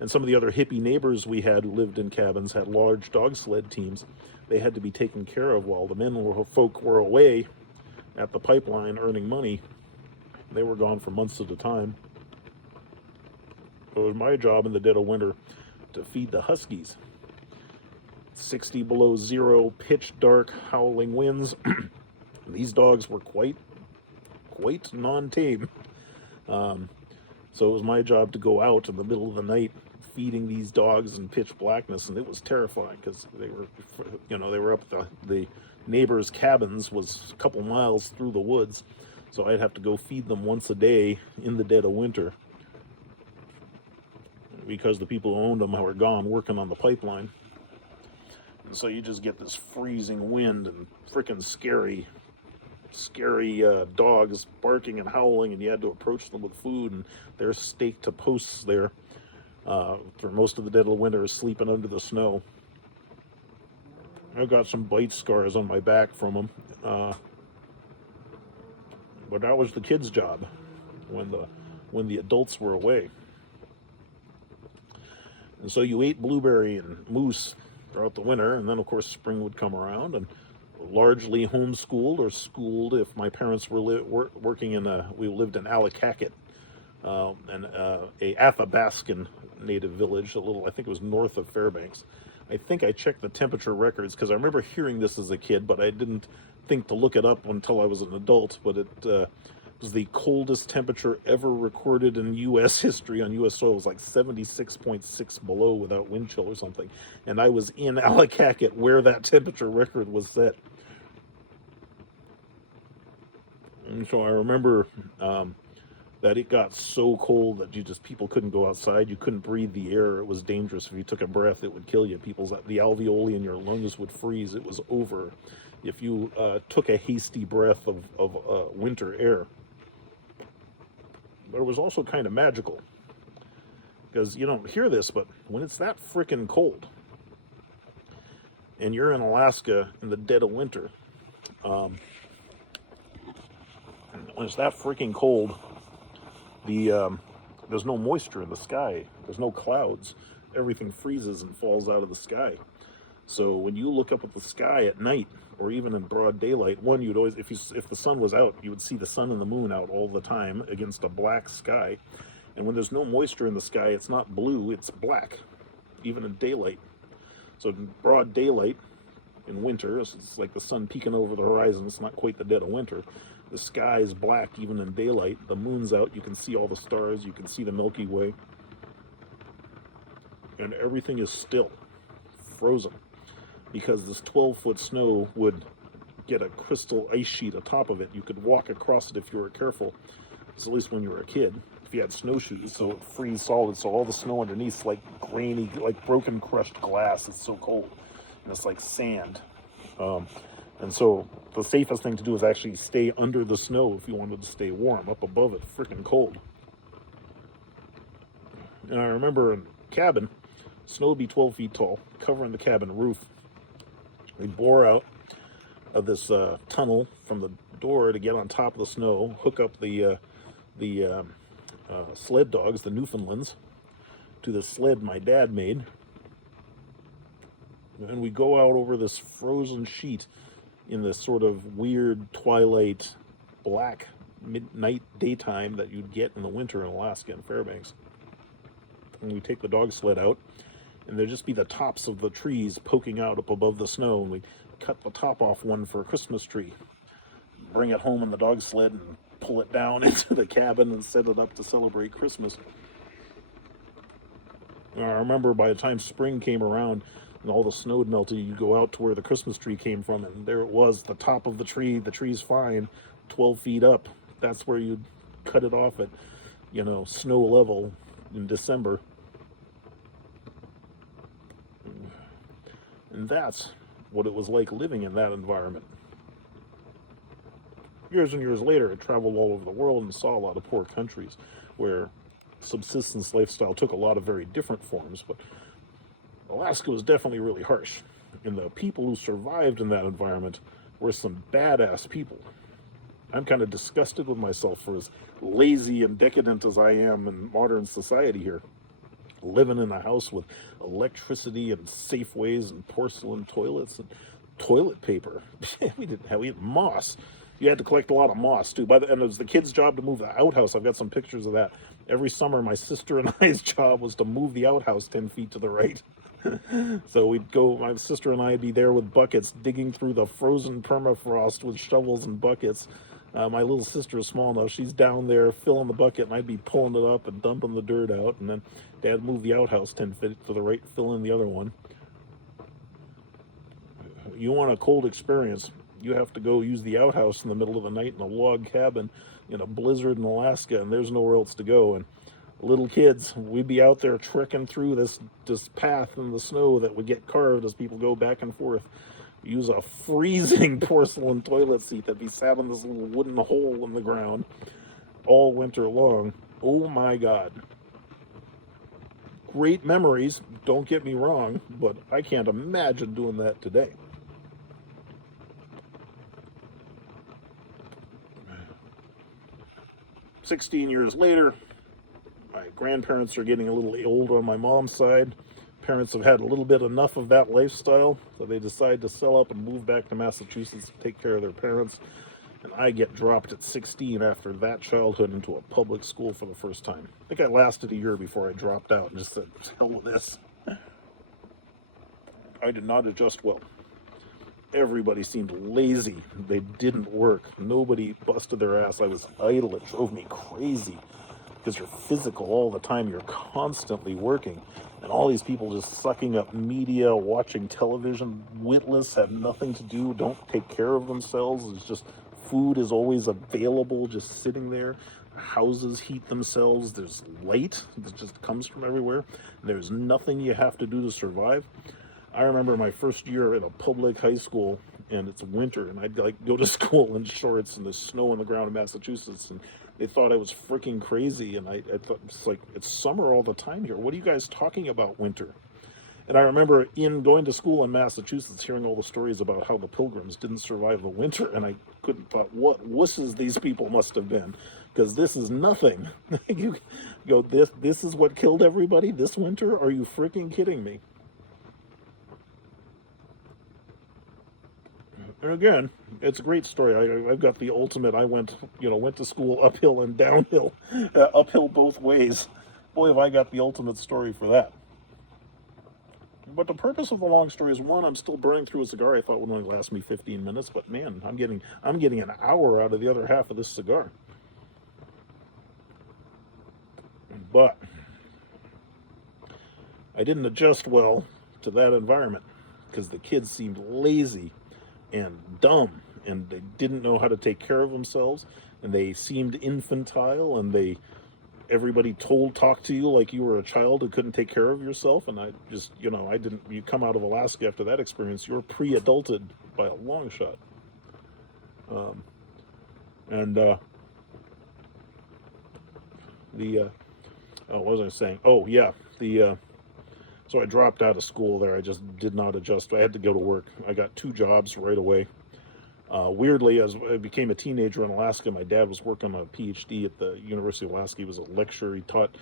And some of the other hippie neighbors we had who lived in cabins had large dog sled teams. They had to be taken care of while the folk were away at the pipeline earning money. They were gone for months at a time. It was my job in the dead of winter to feed the huskies. 60 below zero, pitch dark, howling winds. These dogs were quite non-tame. So it was my job to go out in the middle of the night feeding these dogs in pitch blackness, and it was terrifying, because they were up the neighbors' cabins was a couple miles through the woods. So I'd have to go feed them once a day in the dead of winter because the people who owned them were gone working on the pipeline. And so you just get this freezing wind and freaking scary dogs barking and howling, and you had to approach them with food, and they're staked to posts there for most of the dead of winter, sleeping under the snow. I got some bite scars on my back from them, but that was the kids' job when the adults were away. And so you ate blueberry and moose throughout the winter, and then of course spring would come around, and largely homeschooled or schooled if my parents were working we lived in Allakaket, a Athabascan native village, I think it was north of Fairbanks. I think I checked the temperature records because I remember hearing this as a kid, but I didn't think to look it up until I was an adult. But it was the coldest temperature ever recorded in U.S. history on U.S. soil. It was like 76.6 below without wind chill or something. And I was in Allakaket where that temperature record was set. And so I remember that it got so cold that people couldn't go outside. You couldn't breathe the air. It was dangerous. If you took a breath, it would kill you. The alveoli in your lungs would freeze. It was over if you took a hasty breath of winter air. But it was also kind of magical because you don't hear this, but when it's that freaking cold and you're in Alaska in the dead of winter, when it's that freaking cold, there's no moisture in the sky. There's no clouds. Everything freezes and falls out of the sky. So when you look up at the sky at night, or even in broad daylight, you'd always, if the sun was out, you would see the sun and the moon out all the time against a black sky. And when there's no moisture in the sky, it's not blue, it's black, even in daylight. So in broad daylight in winter, it's like the sun peeking over the horizon. It's not quite the dead of winter. The sky is black even in daylight. The moon's out. You can see all the stars. You can see the Milky Way. And everything is still, frozen. Because this 12-foot snow would get a crystal ice sheet atop of it. You could walk across it if you were careful. At least when you were a kid. If you had snowshoes, so it freeze solid. So all the snow underneath like grainy, like broken crushed glass. It's so cold. And it's like sand. And so the safest thing to do is actually stay under the snow if you wanted to stay warm. Up above it, freaking cold. And I remember in cabin, snow would be 12 feet tall, covering the cabin roof. We bore out of this tunnel from the door to get on top of the snow, hook up the sled dogs, the Newfoundlands, to the sled my dad made. And we go out over this frozen sheet in this sort of weird twilight black midnight daytime that you'd get in the winter in Alaska and Fairbanks. And we take the dog sled out, and there'd just be the tops of the trees poking out up above the snow, and we cut the top off one for a Christmas tree, bring it home in the dog sled and pull it down into the cabin and set it up to celebrate Christmas. And I remember by the time spring came around and all the snow had melted, you go out to where the Christmas tree came from, and there it was, the top of the tree's fine, 12 feet up. That's where you'd cut it off at, snow level in December. And that's what it was like living in that environment. Years and years later, I traveled all over the world and saw a lot of poor countries where subsistence lifestyle took a lot of very different forms, but Alaska was definitely really harsh. And the people who survived in that environment were some badass people. I'm kind of disgusted with myself for as lazy and decadent as I am in modern society here. Living in a house with electricity and Safeways and porcelain toilets and toilet paper. we had moss. You had to collect a lot of moss too. And it was the kids' job to move the outhouse. I've got some pictures of that. Every summer, my sister and I's job was to move the outhouse 10 feet to the right. So my sister and I'd be there with buckets, digging through the frozen permafrost with shovels and buckets. My little sister is small enough. She's down there filling the bucket, and I'd be pulling it up and dumping the dirt out. And then Dad moved the outhouse 10 feet to the right, fill in the other one. You want a cold experience, You have to go use the outhouse in the middle of the night in a log cabin in a blizzard in Alaska, and there's nowhere else to go. And little kids, we'd be out there trekking through this path in the snow that would get carved as people go back and forth. Use a freezing porcelain toilet seat that be sat on this little wooden hole in the ground all winter long. Oh my God. Great memories, don't get me wrong, but I can't imagine doing that today. "16 years later, my grandparents are getting a little older on my mom's side. Parents have had a little bit enough of that lifestyle, so they decide to sell up and move back to Massachusetts to take care of their parents. And I get dropped at 16 after that childhood into a public school for the first time. I think I lasted a year before I dropped out and just said, hell with this. I did not adjust well. Everybody seemed lazy. They didn't work. Nobody busted their ass. I was idle. It drove me crazy because you're physical all the time. You're constantly working. And all these people just sucking up media, watching television, witless, have nothing to do, don't take care of themselves. It's just food is always available, just sitting there. Houses heat themselves. There's light that just comes from everywhere. There's nothing you have to do to survive. I remember my first year in a public high school, and it's winter, and I'd like go to school in shorts and there's snow on the ground in Massachusetts, and they thought I was freaking crazy. And I thought, it's like, it's summer all the time here. What are you guys talking about winter? And I remember in going to school in Massachusetts, hearing all the stories about how the Pilgrims didn't survive the winter, and I couldn't thought, what wusses these people must have been, because this is nothing. You go, this is what killed everybody this winter? Are you freaking kidding me? And again, it's a great story. I've got the ultimate. I went to school uphill and downhill, uphill both ways. Boy, have I got the ultimate story for that. But the purpose of the long story is, one, I'm still burning through a cigar I thought would only last me 15 minutes, but man, I'm getting an hour out of the other half of this cigar. But I didn't adjust well to that environment because the kids seemed lazy and dumb, and they didn't know how to take care of themselves, and they seemed infantile, and everybody talked to you like you were a child who couldn't take care of yourself. And I just, you come out of Alaska after that experience, you're pre-adulted by a long shot. What was I saying? Oh yeah, so I dropped out of school there. I just did not adjust. I had to go to work. I got 2 jobs right away. Weirdly, as I became a teenager in Alaska, my dad was working on a PhD at the University of Alaska. He was a lecturer. He taught,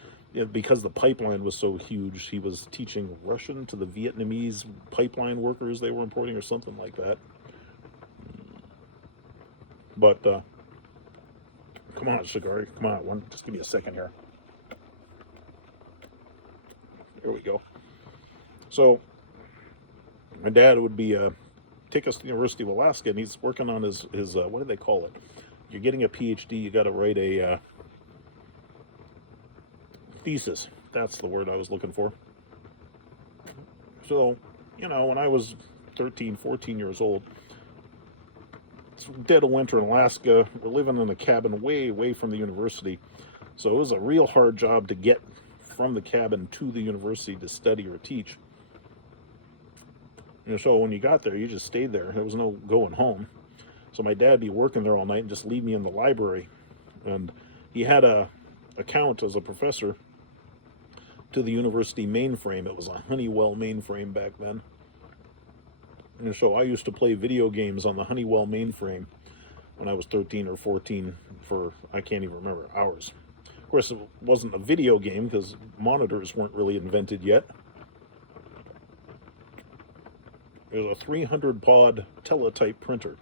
because the pipeline was so huge, he was teaching Russian to the Vietnamese pipeline workers they were importing or something like that. But, come on, Shigari. Come on, just give me a second here. There we go. So my dad would take us to the University of Alaska, and he's working on his what do they call it? You're getting a PhD, you got to write a thesis. That's the word I was looking for. So, when I was 13, 14 years old, it's dead of winter in Alaska. We're living in a cabin way away from the university. So it was a real hard job to get from the cabin to the university to study or teach. So when you got there, you just stayed there. There was no going home. So my dad would be working there all night and just leave me in the library. And he had a account as a professor to the university mainframe. It was a Honeywell mainframe back then. And so I used to play video games on the Honeywell mainframe when I was 13 or 14 for, I can't even remember, hours. Of course, it wasn't a video game because monitors weren't really invented yet. It was a 300-pod teletype printer.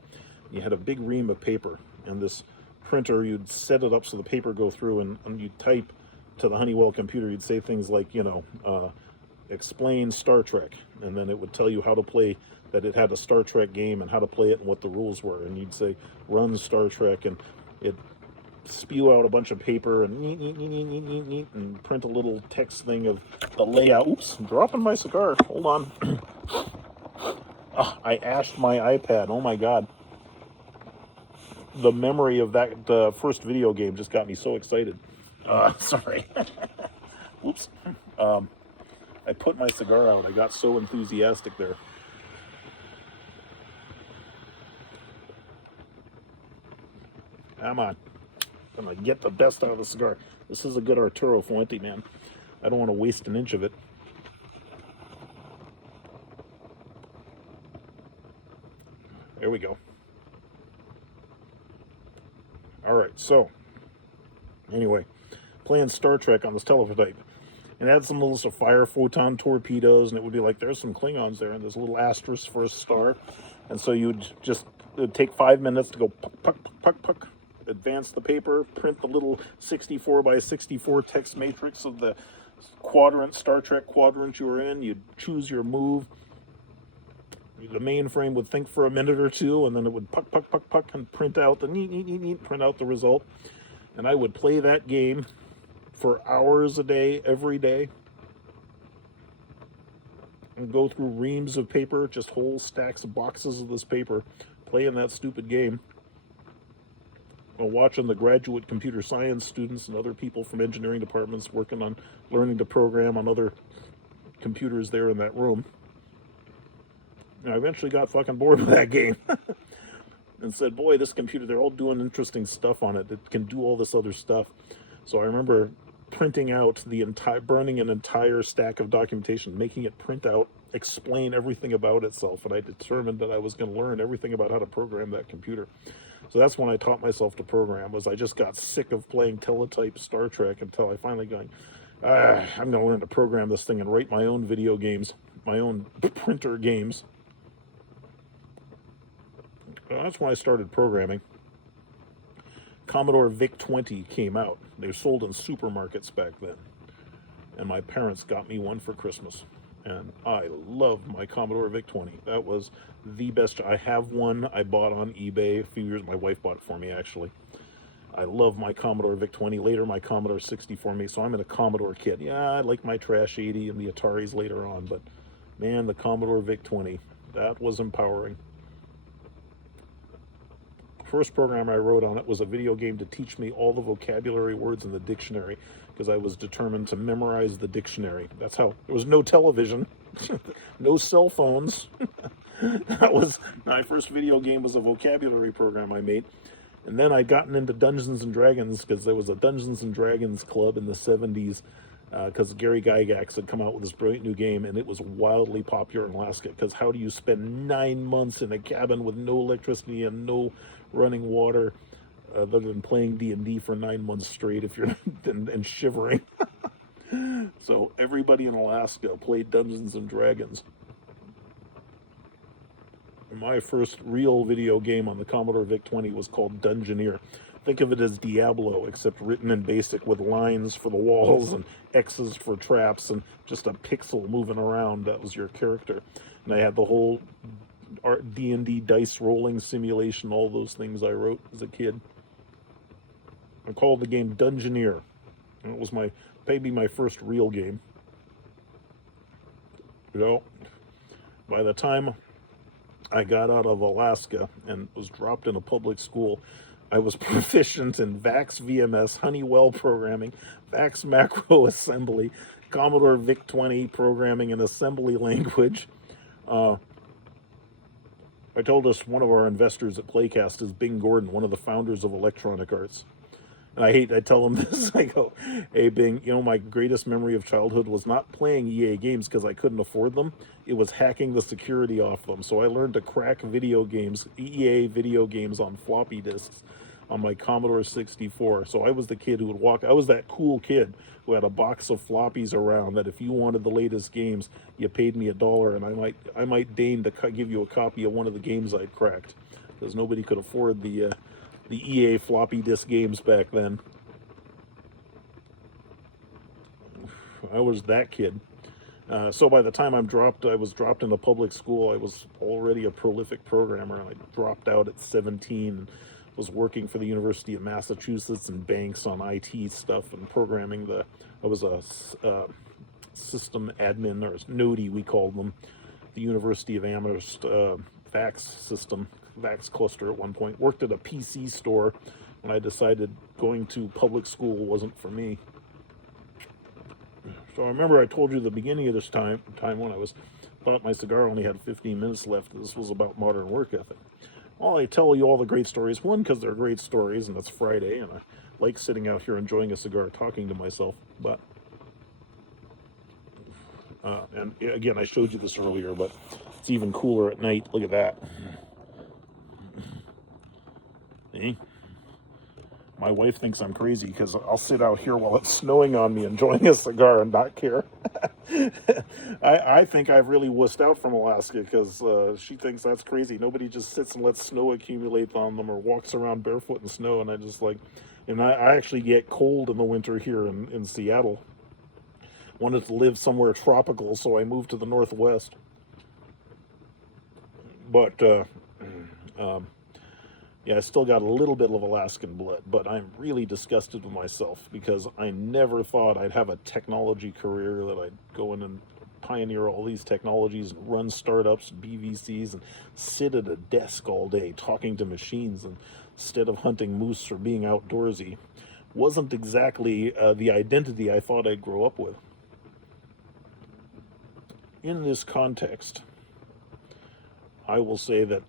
You had a big ream of paper, and this printer, you'd set it up so the paper go through, and you'd type to the Honeywell computer. You'd say things like, explain Star Trek, and then it would tell you how to play, that it had a Star Trek game and how to play it and what the rules were. And you'd say, run Star Trek, and it spew out a bunch of paper and and print a little text thing of the layout. Oops, I'm dropping my cigar. Hold on. I ashed my iPad. Oh my God. the memory of that first video game just got me so excited. Sorry. Oops. I put my cigar out. I got so enthusiastic there. Come on. I'm going to get the best out of the cigar. This is a good Arturo Fuente, man. I don't want to waste an inch of it. There we go. All right, so anyway, playing Star Trek on this teletype. And it had some little fire photon torpedoes, and it would be like, there's some Klingons there, and there's a little asterisk for a star. And so you'd just, it would take 5 minutes to go puck, puck, puck, puck, puck, advance the paper, print the little 64 by 64 text matrix of the quadrant, Star Trek quadrant you were in. You'd choose your move. The mainframe would think for a minute or two, and then it would puck, puck, puck, puck, and print out the print out the result. And I would play that game for hours a day, every day, and go through reams of paper, just whole stacks of boxes of this paper, playing that stupid game, while watching the graduate computer science students and other people from engineering departments working on learning to program on other computers there in that room. And I eventually got fucking bored with that game and said, boy, this computer, they're all doing interesting stuff on it. It can do all this other stuff. So I remember printing out burning an entire stack of documentation, making it print out, explain everything about itself. And I determined that I was going to learn everything about how to program that computer. So that's when I taught myself to program, was I just got sick of playing teletype Star Trek until I finally going, I'm going to learn to program this thing and write my own video games, my own printer games. That's when I started programming. Commodore VIC-20 came out. They were sold in supermarkets back then. And my parents got me one for Christmas. And I love my Commodore VIC-20. That was the best. I have one I bought on eBay a few years. My wife bought it for me, actually. I love my Commodore VIC-20. Later, my Commodore 64 me. So I'm a Commodore kid. Yeah, I like my Trash 80 and the Ataris later on. But, man, the Commodore VIC-20, that was empowering. First program I wrote on it was a video game to teach me all the vocabulary words in the dictionary, because I was determined to memorize the dictionary. That's how. There was no television, no cell phones. That was my first video game. Was a vocabulary program I made, and then I gotten into Dungeons and Dragons because there was a Dungeons and Dragons club in the 70s. Because Gary Gygax had come out with this brilliant new game, and it was wildly popular in Alaska. Because how do you spend 9 months in a cabin with no electricity and no running water, other than playing D&D for 9 months straight if you're and shivering? So everybody in Alaska played Dungeons and Dragons. My first real video game on the Commodore VIC-20 was called Dungeoneer. Think of it as Diablo, except written in BASIC with lines for the walls and X's for traps and just a pixel moving around. That was your character. And I had the whole D&D dice rolling simulation, all those things I wrote as a kid. I called the game Dungeoneer. And it was maybe my first real game. You know, by the time I got out of Alaska and was dropped in a public school, I was proficient in VAX VMS, Honeywell programming, VAX macro assembly, Commodore VIC-20 programming and assembly language. I told us one of our investors at Playcast is Bing Gordon, one of the founders of Electronic Arts. And I tell him this, I go, hey Bing, my greatest memory of childhood was not playing EA games because I couldn't afford them. It was hacking the security off them. So I learned to crack video games, EA video games on floppy disks on my Commodore 64. So I was the kid who would I was that cool kid who had a box of floppies around that if you wanted the latest games, you paid me $1 and I might deign to give you a copy of one of the games I'd cracked, because nobody could afford the EA floppy disk games back then. I was that kid. So by the time I was dropped into public school, I was already a prolific programmer. I dropped out at 17 and was working for the University of Massachusetts and banks on IT stuff and programming. I was a system admin, or NODI we called them, the University of Amherst fax system. Vax cluster at one point. Worked at a PC store when I decided going to public school wasn't for me. So I remember I told you at the beginning of this time when I thought my cigar only had 15 minutes left. This was about modern work ethic. Well, I tell you all the great stories. One, because they're great stories, and it's Friday, and I like sitting out here enjoying a cigar, talking to myself. But and again, I showed you this earlier, but it's even cooler at night. Look at that. See? My wife thinks I'm crazy because I'll sit out here while it's snowing on me enjoying a cigar and not care. I think I've really wussed out from Alaska because she thinks that's crazy. Nobody just sits and lets snow accumulate on them or walks around barefoot in snow. And I just like, and I actually get cold in the winter here in Seattle. Wanted to live somewhere tropical, so I moved to the Northwest. But yeah, I still got a little bit of Alaskan blood, but I'm really disgusted with myself because I never thought I'd have a technology career, that I'd go in and pioneer all these technologies and run startups and BVCs and sit at a desk all day talking to machines instead of hunting moose or being outdoorsy. Wasn't exactly the identity I thought I'd grow up with. In this context, I will say that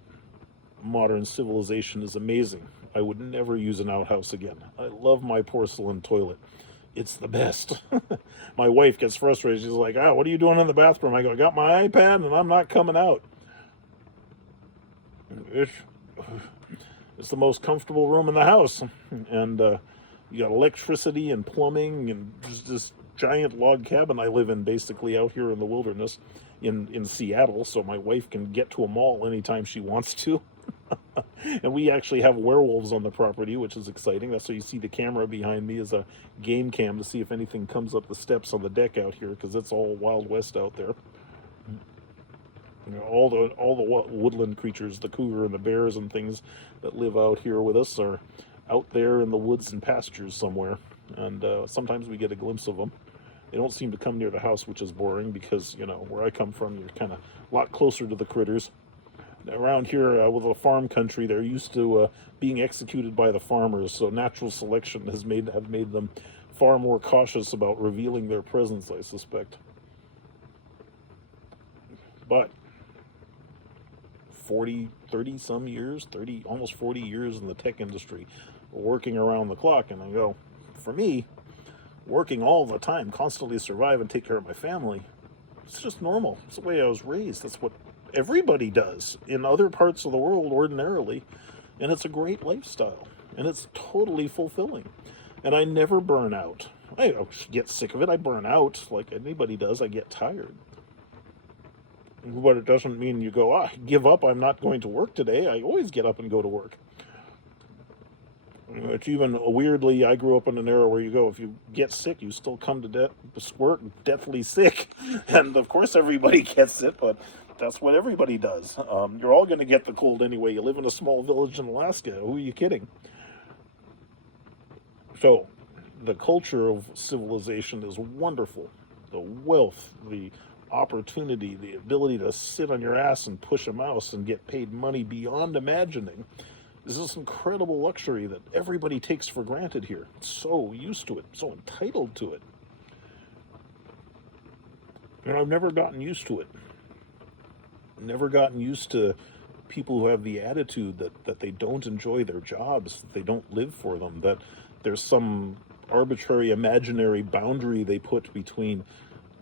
modern civilization is amazing. I would never use an outhouse again. I love my porcelain toilet. It's the best. My wife gets frustrated. She's like, what are you doing in the bathroom? I go, I got my iPad and I'm not coming out. It's the most comfortable room in the house. And you got electricity and plumbing and just this giant log cabin I live in basically out here in the wilderness in Seattle, so my wife can get to a mall anytime she wants to. And we actually have werewolves on the property, which is exciting. That's why you see the camera behind me is a game cam to see if anything comes up the steps on the deck out here, because it's all Wild West out there. You know, all the woodland creatures, the cougar and the bears and things that live out here with us are out there in the woods and pastures somewhere, and sometimes we get a glimpse of them. They don't seem to come near the house, which is boring because, you know, where I come from, you're kind of a lot closer to the critters. Around here with the farm country, they're used to being executed by the farmers, so natural selection have made them far more cautious about revealing their presence, I suspect. But 30 some years, almost 40 years in the tech industry, working around the clock, and I go, for me, working all the time, constantly survive and take care of my family, it's just normal. It's the way I was raised. That's what everybody does in other parts of the world ordinarily, and it's a great lifestyle, and it's totally fulfilling. And I never burn out. I get sick of it. I burn out like anybody does. I get tired. But it doesn't mean you go, give up, I'm not going to work today. I always get up and go to work. It's even weirdly, I grew up in an era where you go, if you get sick, you still come to work deathly sick. And of course everybody gets it, but that's what everybody does. You're all going to get the cold anyway. You live in a small village in Alaska. Who are you kidding? So the culture of civilization is wonderful. The wealth, the opportunity, the ability to sit on your ass and push a mouse and get paid money beyond imagining is this incredible luxury that everybody takes for granted here. It's so used to it, so entitled to it. And I've never gotten used to it. Never gotten used to people who have the attitude that they don't enjoy their jobs, that they don't live for them, that there's some arbitrary imaginary boundary they put between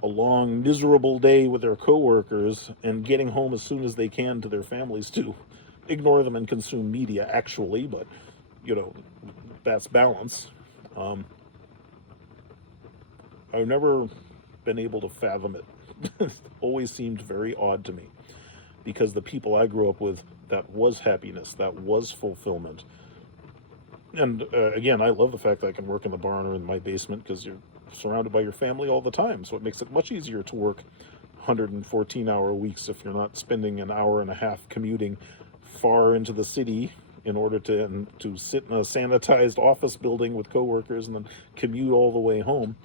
a long miserable day with their coworkers and getting home as soon as they can to their families to ignore them and consume media actually, but you know, that's balance. I've never been able to fathom it. It always seemed very odd to me, because the people I grew up with, that was happiness, that was fulfillment. And again, I love the fact that I can work in the barn or in my basement because you're surrounded by your family all the time. So it makes it much easier to work 114-hour weeks if you're not spending an hour and a half commuting far into the city in order to sit in a sanitized office building with coworkers and then commute all the way home.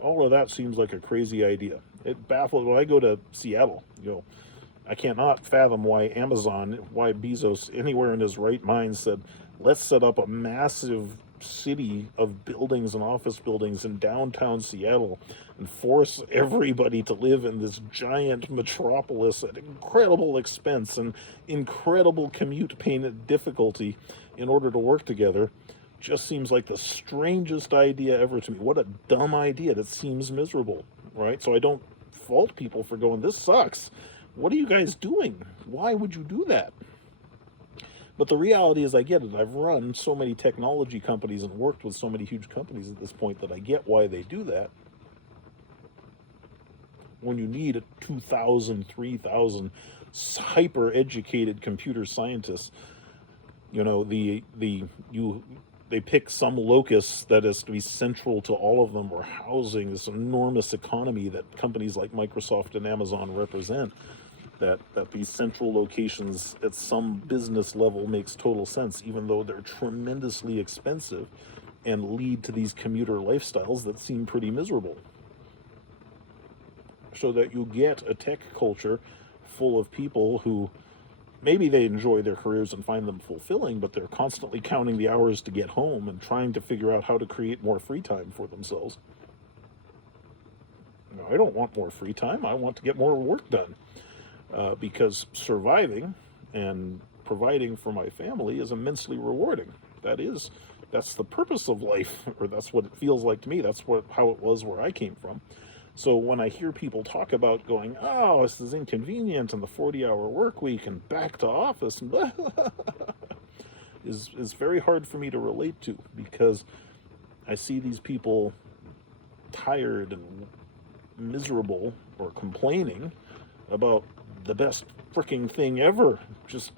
All of that seems like a crazy idea. It baffles when I go to Seattle. You know, I cannot fathom why why Bezos, anywhere in his right mind, said, let's set up a massive city of buildings and office buildings in downtown Seattle and force everybody to live in this giant metropolis at incredible expense and incredible commute pain and difficulty in order to work together. Just seems like the strangest idea ever to me. What a dumb idea. That seems miserable, right? So I don't fault people for going, this sucks. What are you guys doing? Why would you do that? But the reality is, I get it. I've run so many technology companies and worked with so many huge companies at this point that I get why they do that. When you need a 2,000, 3,000 hyper educated computer scientists, you know, they pick some locus that is to be central to all of them, or housing this enormous economy that companies like Microsoft and Amazon represent. That these central locations at some business level makes total sense, even though they're tremendously expensive and lead to these commuter lifestyles that seem pretty miserable. So that you get a tech culture full of people who maybe they enjoy their careers and find them fulfilling, but they're constantly counting the hours to get home and trying to figure out how to create more free time for themselves. No, I don't want more free time. I want to get more work done. Because surviving and providing for my family is immensely rewarding. That's the purpose of life, or that's what it feels like to me. That's how it was where I came from. So when I hear people talk about going, oh, this is inconvenient, and the 40-hour work week and back to office, and blah, is very hard for me to relate to, because I see these people tired and miserable or complaining about the best freaking thing ever. Just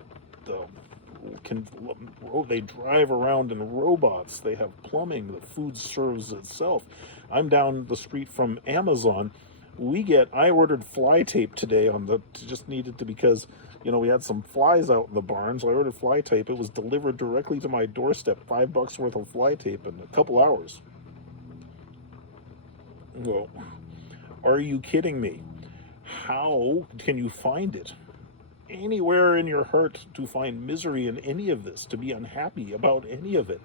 they drive around in robots. They have plumbing. The food serves itself. I'm down the street from Amazon. I ordered fly tape today just needed to, because we had some flies out in the barn, so I ordered fly tape. It was delivered directly to my doorstep. $5 worth of fly tape in a couple hours. Well, are you kidding me? How can you find it anywhere in your heart to find misery in any of this, to be unhappy about any of it?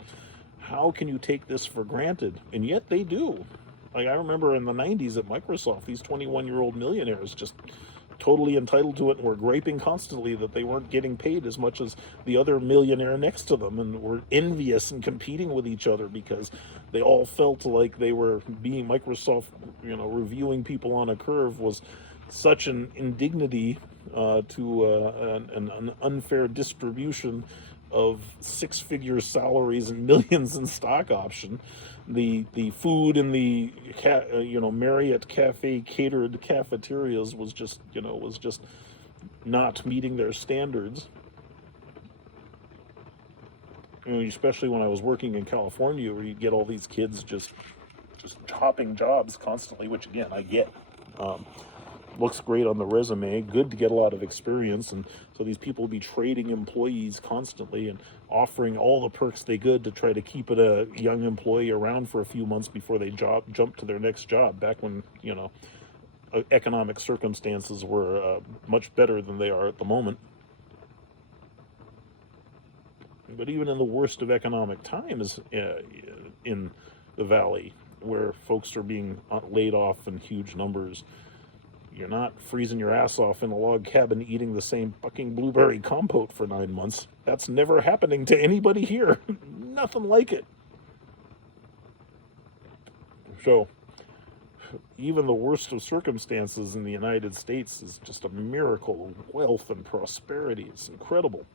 How can you take this for granted? And yet they do. Like, I remember in the 90s at Microsoft, these 21-year-old millionaires just totally entitled to it and were griping constantly that they weren't getting paid as much as the other millionaire next to them, and were envious and competing with each other because they all felt like they were being Microsoft, reviewing people on a curve was such an indignity to an unfair distribution of six-figure salaries and millions in stock option. The food in the Marriott Cafe catered cafeterias was just not meeting their standards. Especially when I was working in California, where you get all these kids just hopping jobs constantly, which again I get. Looks great on the resume, good to get a lot of experience, and so these people will be trading employees constantly and offering all the perks they could to try to keep a young employee around for a few months before they jump to their next job, back when economic circumstances were much better than they are at the moment. But even in the worst of economic times in the valley, where folks are being laid off in huge numbers, you're not freezing your ass off in a log cabin eating the same fucking blueberry compote for 9 months. That's never happening to anybody here. Nothing like it. So, even the worst of circumstances in the United States is just a miracle of wealth and prosperity. It's incredible.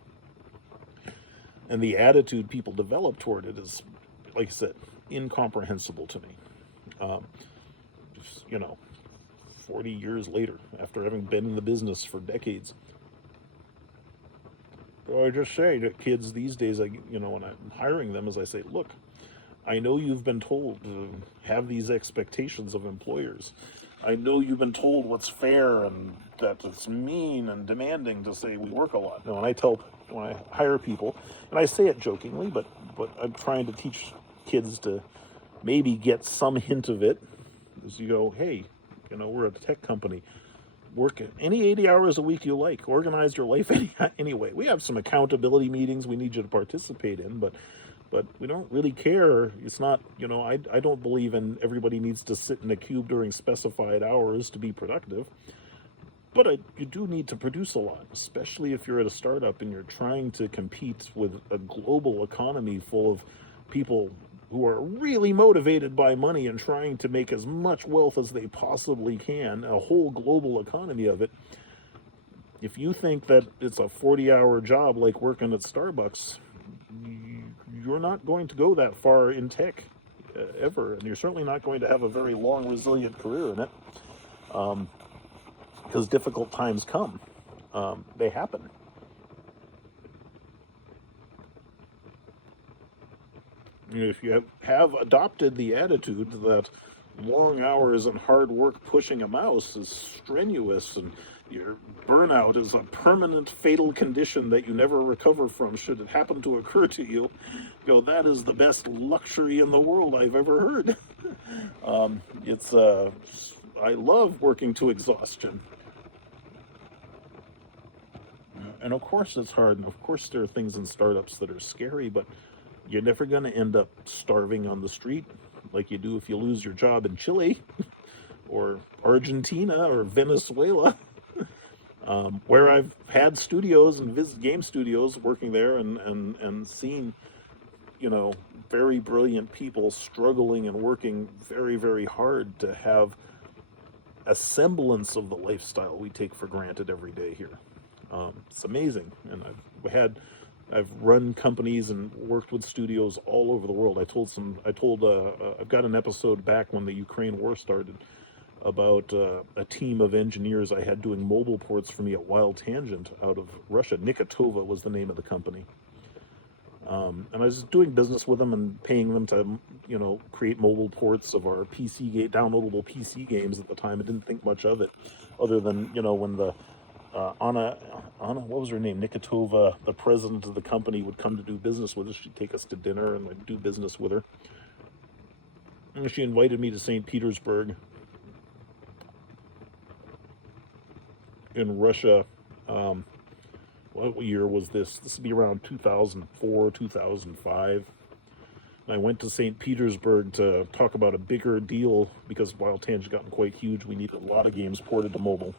And the attitude people develop toward it is, like I said, incomprehensible to me. 40 years later, after having been in the business for decades. So I just say to kids these days, when I'm hiring them, as I say, look, I know you've been told to have these expectations of employers. I know you've been told what's fair and that it's mean and demanding to say we work a lot. Now, when I hire people, and I say it jokingly, but I'm trying to teach kids to maybe get some hint of it, is you go, hey, we're a tech company. work any 80 hours a week you like. Organize your life anyway. We have some accountability meetings we need you to participate in, but we don't really care. It's not, I don't believe in everybody needs to sit in a cube during specified hours to be productive. But you do need to produce a lot, especially if you're at a startup and you're trying to compete with a global economy full of people who are really motivated by money and trying to make as much wealth as they possibly can, a whole global economy of it. If you think that it's a 40-hour job like working at Starbucks, you're not going to go that far in tech ever, and you're certainly not going to have a very long, resilient career in it. Because difficult times come. They happen. If you have adopted the attitude that long hours and hard work pushing a mouse is strenuous and your burnout is a permanent fatal condition that you never recover from should it happen to occur to you, that is the best luxury in the world I've ever heard. I love working to exhaustion. And of course it's hard, and of course there are things in startups that are scary, but you're never going to end up starving on the street like you do if you lose your job in Chile or Argentina or Venezuela, where I've had studios and visit game studios working there and seen, very brilliant people struggling and working very, very hard to have a semblance of the lifestyle we take for granted every day here. It's amazing, and I've run companies and worked with studios all over the world. I've got an episode back when the Ukraine war started about a team of engineers I had doing mobile ports for me at Wild Tangent out of Russia. Nikotova was the name of the company. And I was doing business with them and paying them to, create mobile ports of our downloadable PC games at the time. I didn't think much of it, other than, when the Anna, what was her name? Nikotova, the president of the company, would come to do business with us. She'd take us to dinner and I'd do business with her. And she invited me to St. Petersburg in Russia. What year was this? This would be around 2004, 2005. And I went to St. Petersburg to talk about a bigger deal because Wild Tangent had gotten quite huge. We needed a lot of games ported to mobile.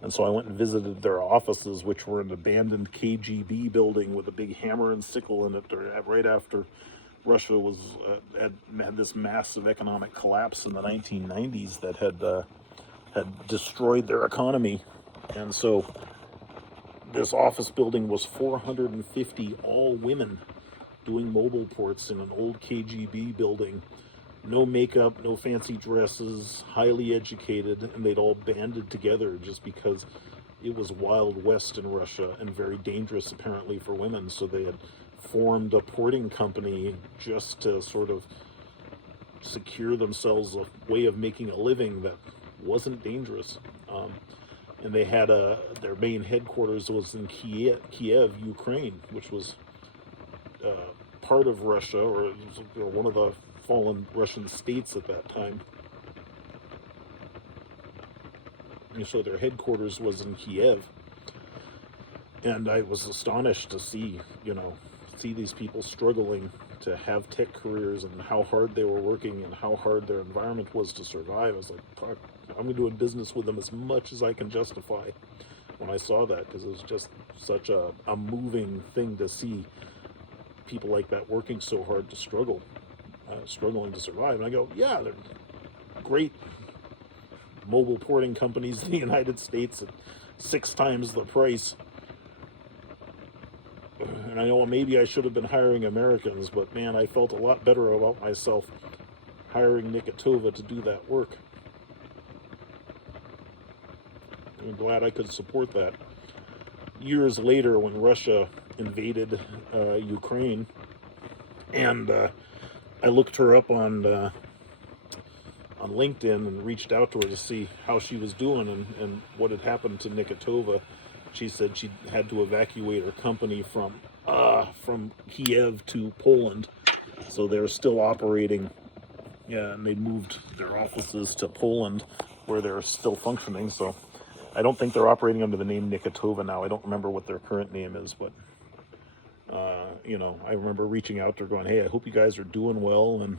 And so I went and visited their offices, which were an abandoned KGB building with a big hammer and sickle in it, right after Russia had this massive economic collapse in the 1990s that had destroyed their economy. And so this office building was 450 all women doing mobile ports in an old KGB building. No makeup, no fancy dresses, highly educated, and they'd all banded together just because it was Wild West in Russia and very dangerous apparently for women. So they had formed a porting company just to sort of secure themselves a way of making a living that wasn't dangerous. And they had their main headquarters was in Kiev, Ukraine, which was part of Russia, or one of the fallen Russian states at that time. And so their headquarters was in Kiev. And I was astonished to see these people struggling to have tech careers and how hard they were working and how hard their environment was to survive. I was like, fuck, I'm going to do a business with them as much as I can justify when I saw that, because it was just such a moving thing to see people like that working so hard to struggling to survive. And I go, yeah, they're great mobile porting companies in the United States at 6 times the price. And I know maybe I should have been hiring Americans, but man, I felt a lot better about myself hiring Nikotova to do that work. I'm glad I could support that. Years later, when Russia invaded Ukraine, and I looked her up on LinkedIn and reached out to her to see how she was doing and what had happened to Nikotova. She said she had to evacuate her company from Kiev to Poland, so they're still operating. Yeah, and they moved their offices to Poland where they're still functioning. So I don't think they're operating under the name Nikotova now. I don't remember what their current name is, but I remember reaching out to her going, hey, I hope you guys are doing well, and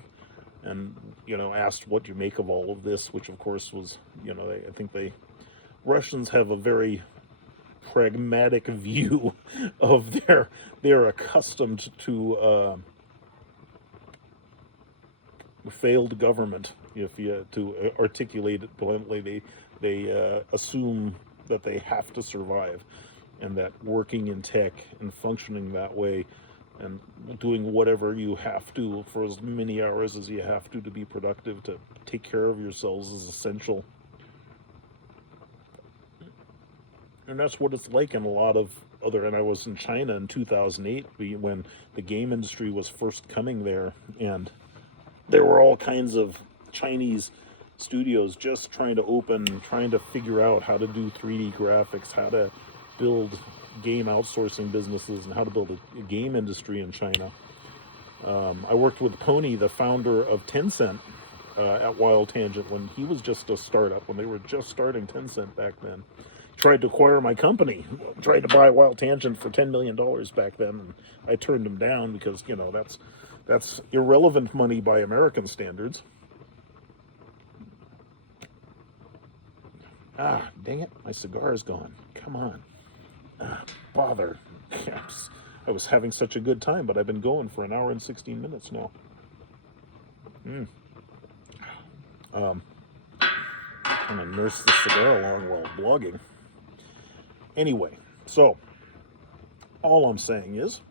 asked what you make of all of this, which of course was, I think Russians have a very pragmatic view of they're accustomed to failed government. If you to articulate it bluntly, they assume that they have to survive, and that working in tech and functioning that way and doing whatever you have to for as many hours as you have to be productive to take care of yourselves is essential. And that's what it's like in a lot of other, and I was in China in 2008 when the game industry was first coming there, and there were all kinds of Chinese studios just trying to open, trying to figure out how to do 3D graphics, how to build game outsourcing businesses, and how to build a game industry in China. I worked with Pony, the founder of Tencent, at Wild Tangent when he was just a startup, when they were just starting Tencent back then. Tried to acquire my company, tried to buy Wild Tangent for $10 million back then, and I turned him down because, that's irrelevant money by American standards. Ah, dang it, my cigar's gone. Come on. Bother. I was having such a good time, but I've been going for an hour and 16 minutes now. I'm gonna nurse the cigar along while blogging. Anyway, so all I'm saying is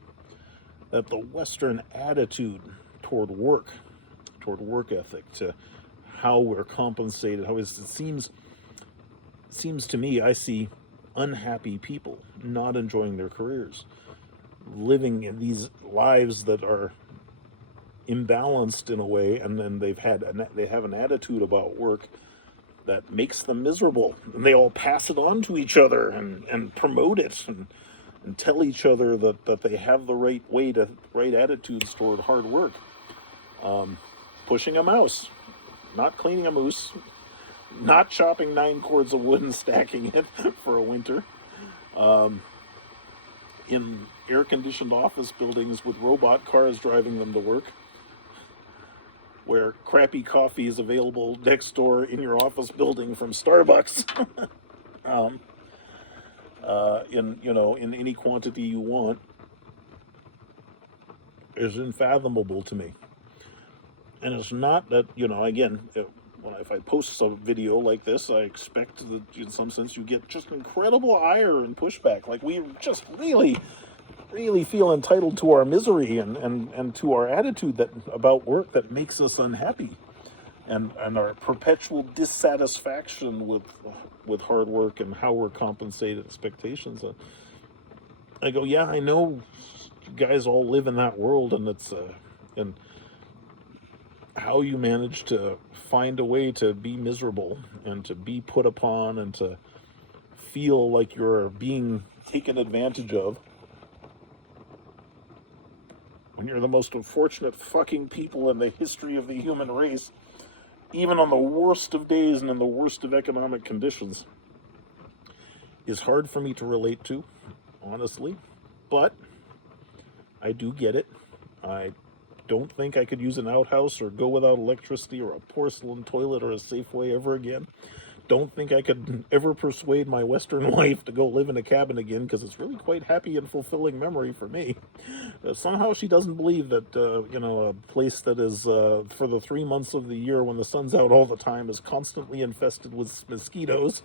that the Western attitude toward work ethic, to how we're compensated, it seems to me, I see unhappy people not enjoying their careers, living in these lives that are imbalanced in a way, and then they have an attitude about work that makes them miserable, and they all pass it on to each other and promote it and tell each other that they have the right attitudes toward hard work. Pushing a mouse, not cleaning a moose, not chopping 9 cords of wood and stacking it for a winter, in air-conditioned office buildings with robot cars driving them to work, where crappy coffee is available next door in your office building from Starbucks, in any quantity you want, is unfathomable to me. And it's not that, again, if I post a video like this, I expect that in some sense you get just incredible ire and pushback. Like, we just really feel entitled to our misery and to our attitude about work that makes us unhappy, and our perpetual dissatisfaction with hard work and how we're compensated, expectations. I go, yeah, I know you guys all live in that world, and it's and how you manage to find a way to be miserable and to be put upon and to feel like you're being taken advantage of when you're the most unfortunate fucking people in the history of the human race, even on the worst of days and in the worst of economic conditions, is hard for me to relate to, honestly. But I do get it. I don't think I could use an outhouse or go without electricity or a porcelain toilet or a Safeway ever again. Don't think I could ever persuade my Western wife to go live in a cabin again, because it's really quite happy and fulfilling memory for me. Somehow she doesn't believe that, a place that is, for the 3 months of the year when the sun's out all the time, is constantly infested with mosquitoes,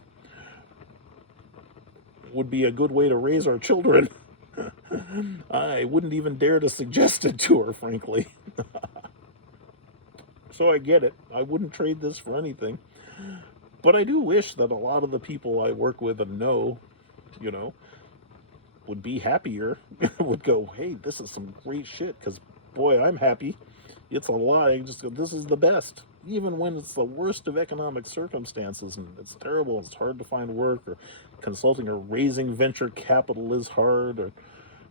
would be a good way to raise our children. I wouldn't even dare to suggest it to her, frankly. So I get it. I wouldn't trade this for anything. But I do wish that a lot of the people I work with and know, would be happier, would go, hey, this is some great shit, because, boy, I'm happy. It's a lie. Just go, this is the best. Even when it's the worst of economic circumstances and it's terrible, it's hard to find work, or consulting or raising venture capital is hard,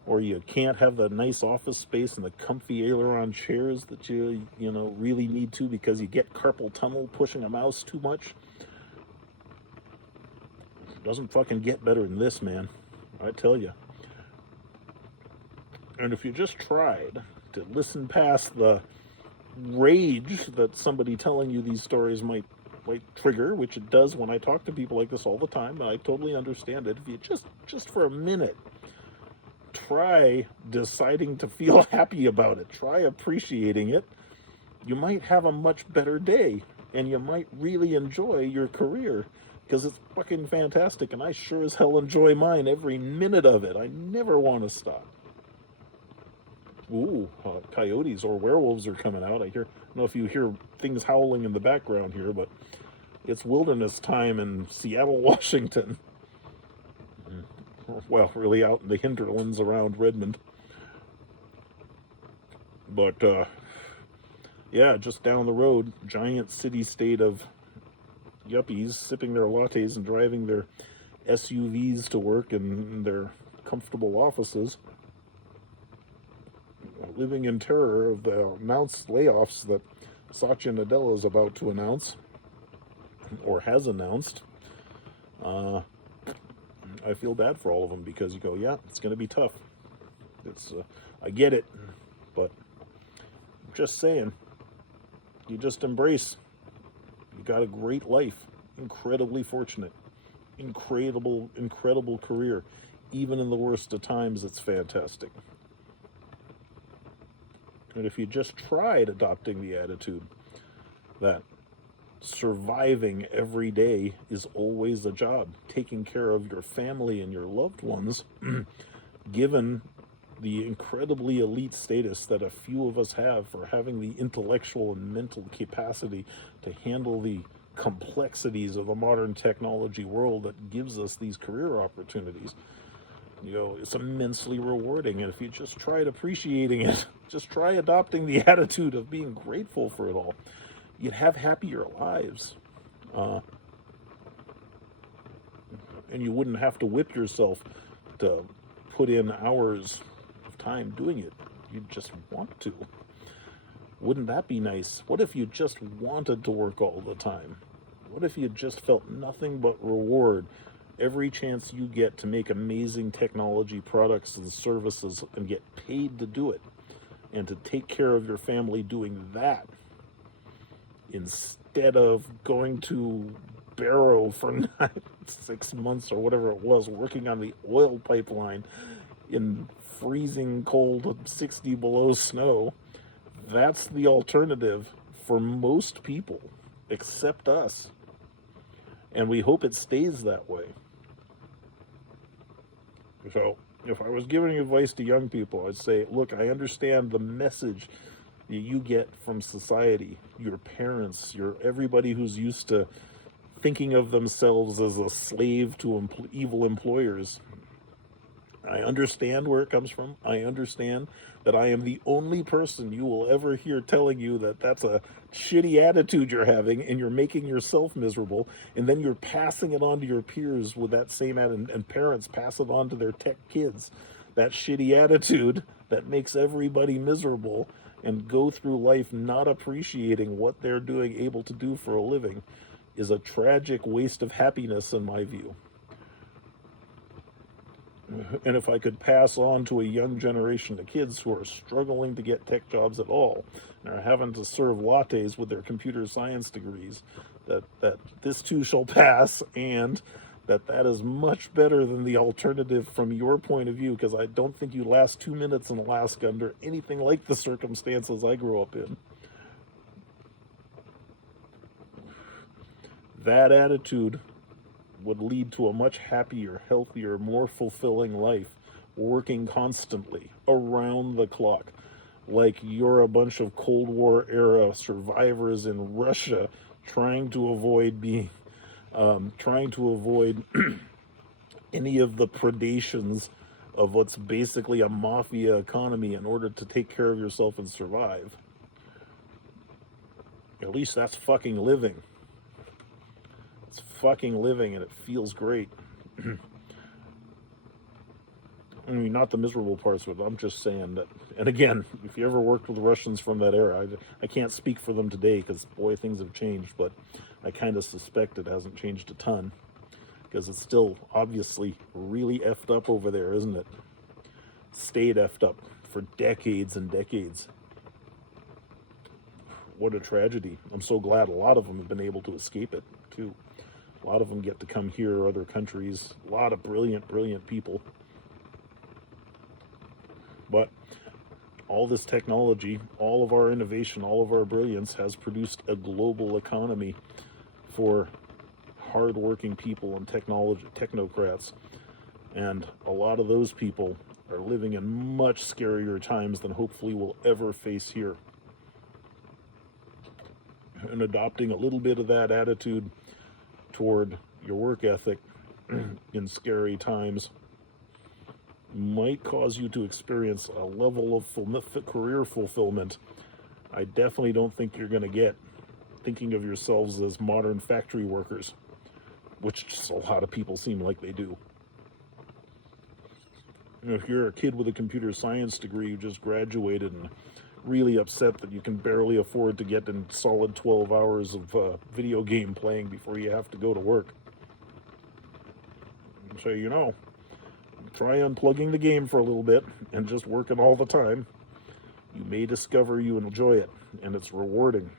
or you can't have the nice office space and the comfy aileron chairs that you really need to because you get carpal tunnel pushing a mouse too much. Doesn't fucking get better than this, man. I tell you. And if you just tried to listen past the rage that somebody telling you these stories might trigger, which it does when I talk to people like this all the time, and I totally understand it. If you just for a minute try deciding to feel happy about it, try appreciating it, you might have a much better day, and you might really enjoy your career, because it's fucking fantastic, and I sure as hell enjoy mine every minute of it. I never want to stop. Ooh, coyotes or werewolves are coming out. I don't know if you hear things howling in the background here, but it's wilderness time in Seattle, Washington. Well, really out in the hinterlands around Redmond. But, yeah, just down the road, giant city-state of yuppies sipping their lattes and driving their SUVs to work in their comfortable offices, living in terror of the announced layoffs that Satya Nadella is about to announce, or has announced. I feel bad for all of them, because you go, yeah, it's going to be tough. I get it, but I'm just saying, you just embrace. You got a great life, incredibly fortunate, incredible career. Even in the worst of times, it's fantastic. And if you just tried adopting the attitude that surviving every day is always a job, taking care of your family and your loved ones, given the incredibly elite status that a few of us have for having the intellectual and mental capacity to handle the complexities of a modern technology world that gives us these career opportunities, it's immensely rewarding. And if you just tried appreciating it, just try adopting the attitude of being grateful for it all, you'd have happier lives. And you wouldn't have to whip yourself to put in hours of time doing it. You'd just want to. Wouldn't that be nice? What if you just wanted to work all the time? What if you just felt nothing but reward every chance you get to make amazing technology products and services and get paid to do it, and to take care of your family doing that, instead of going to Barrow for 6 months or whatever it was, working on the oil pipeline in freezing cold 60 below snow? That's the alternative for most people, except us. And we hope it stays that way. So, if I was giving advice to young people, I'd say, look, I understand the message that you get from society, your parents, everybody who's used to thinking of themselves as a slave to evil employers. I understand where it comes from. I understand that I am the only person you will ever hear telling you that that's a shitty attitude you're having, and you're making yourself miserable, and then you're passing it on to your peers with that same attitude, and parents pass it on to their tech kids. That shitty attitude that makes everybody miserable and go through life not appreciating what they're able to do for a living is a tragic waste of happiness, in my view. And if I could pass on to a young generation of kids who are struggling to get tech jobs at all, and are having to serve lattes with their computer science degrees, that this too shall pass, and that is much better than the alternative from your point of view, because I don't think you last 2 minutes in Alaska under anything like the circumstances I grew up in. That attitude would lead to a much happier, healthier, more fulfilling life, working constantly, around the clock, like you're a bunch of Cold War era survivors in Russia trying to avoid any of the predations of what's basically a mafia economy in order to take care of yourself and survive. At least that's fucking living. It's fucking living, and it feels great. I mean, not the miserable parts of it. I'm just saying that. And again, if you ever worked with Russians from that era, I can't speak for them today, because boy, things have changed. But I kind of suspect it hasn't changed a ton, because it's still obviously really effed up over there, isn't it? Stayed effed up for decades and decades. What a tragedy. I'm so glad a lot of them have been able to escape it, too. A lot of them get to come here or other countries. A lot of brilliant, brilliant people. But all this technology, all of our innovation, all of our brilliance has produced a global economy for hardworking people and technocrats. And a lot of those people are living in much scarier times than hopefully we'll ever face here. And adopting a little bit of that attitude toward your work ethic in scary times might cause you to experience a level of career fulfillment I definitely don't think you're going to get thinking of yourselves as modern factory workers, which just a lot of people seem like they do. You know, if you're a kid with a computer science degree who just graduated and really upset that you can barely afford to get in solid 12 hours of video game playing before you have to go to work, so you know, try unplugging the game for a little bit and just working all the time. You may discover you enjoy it, and it's rewarding.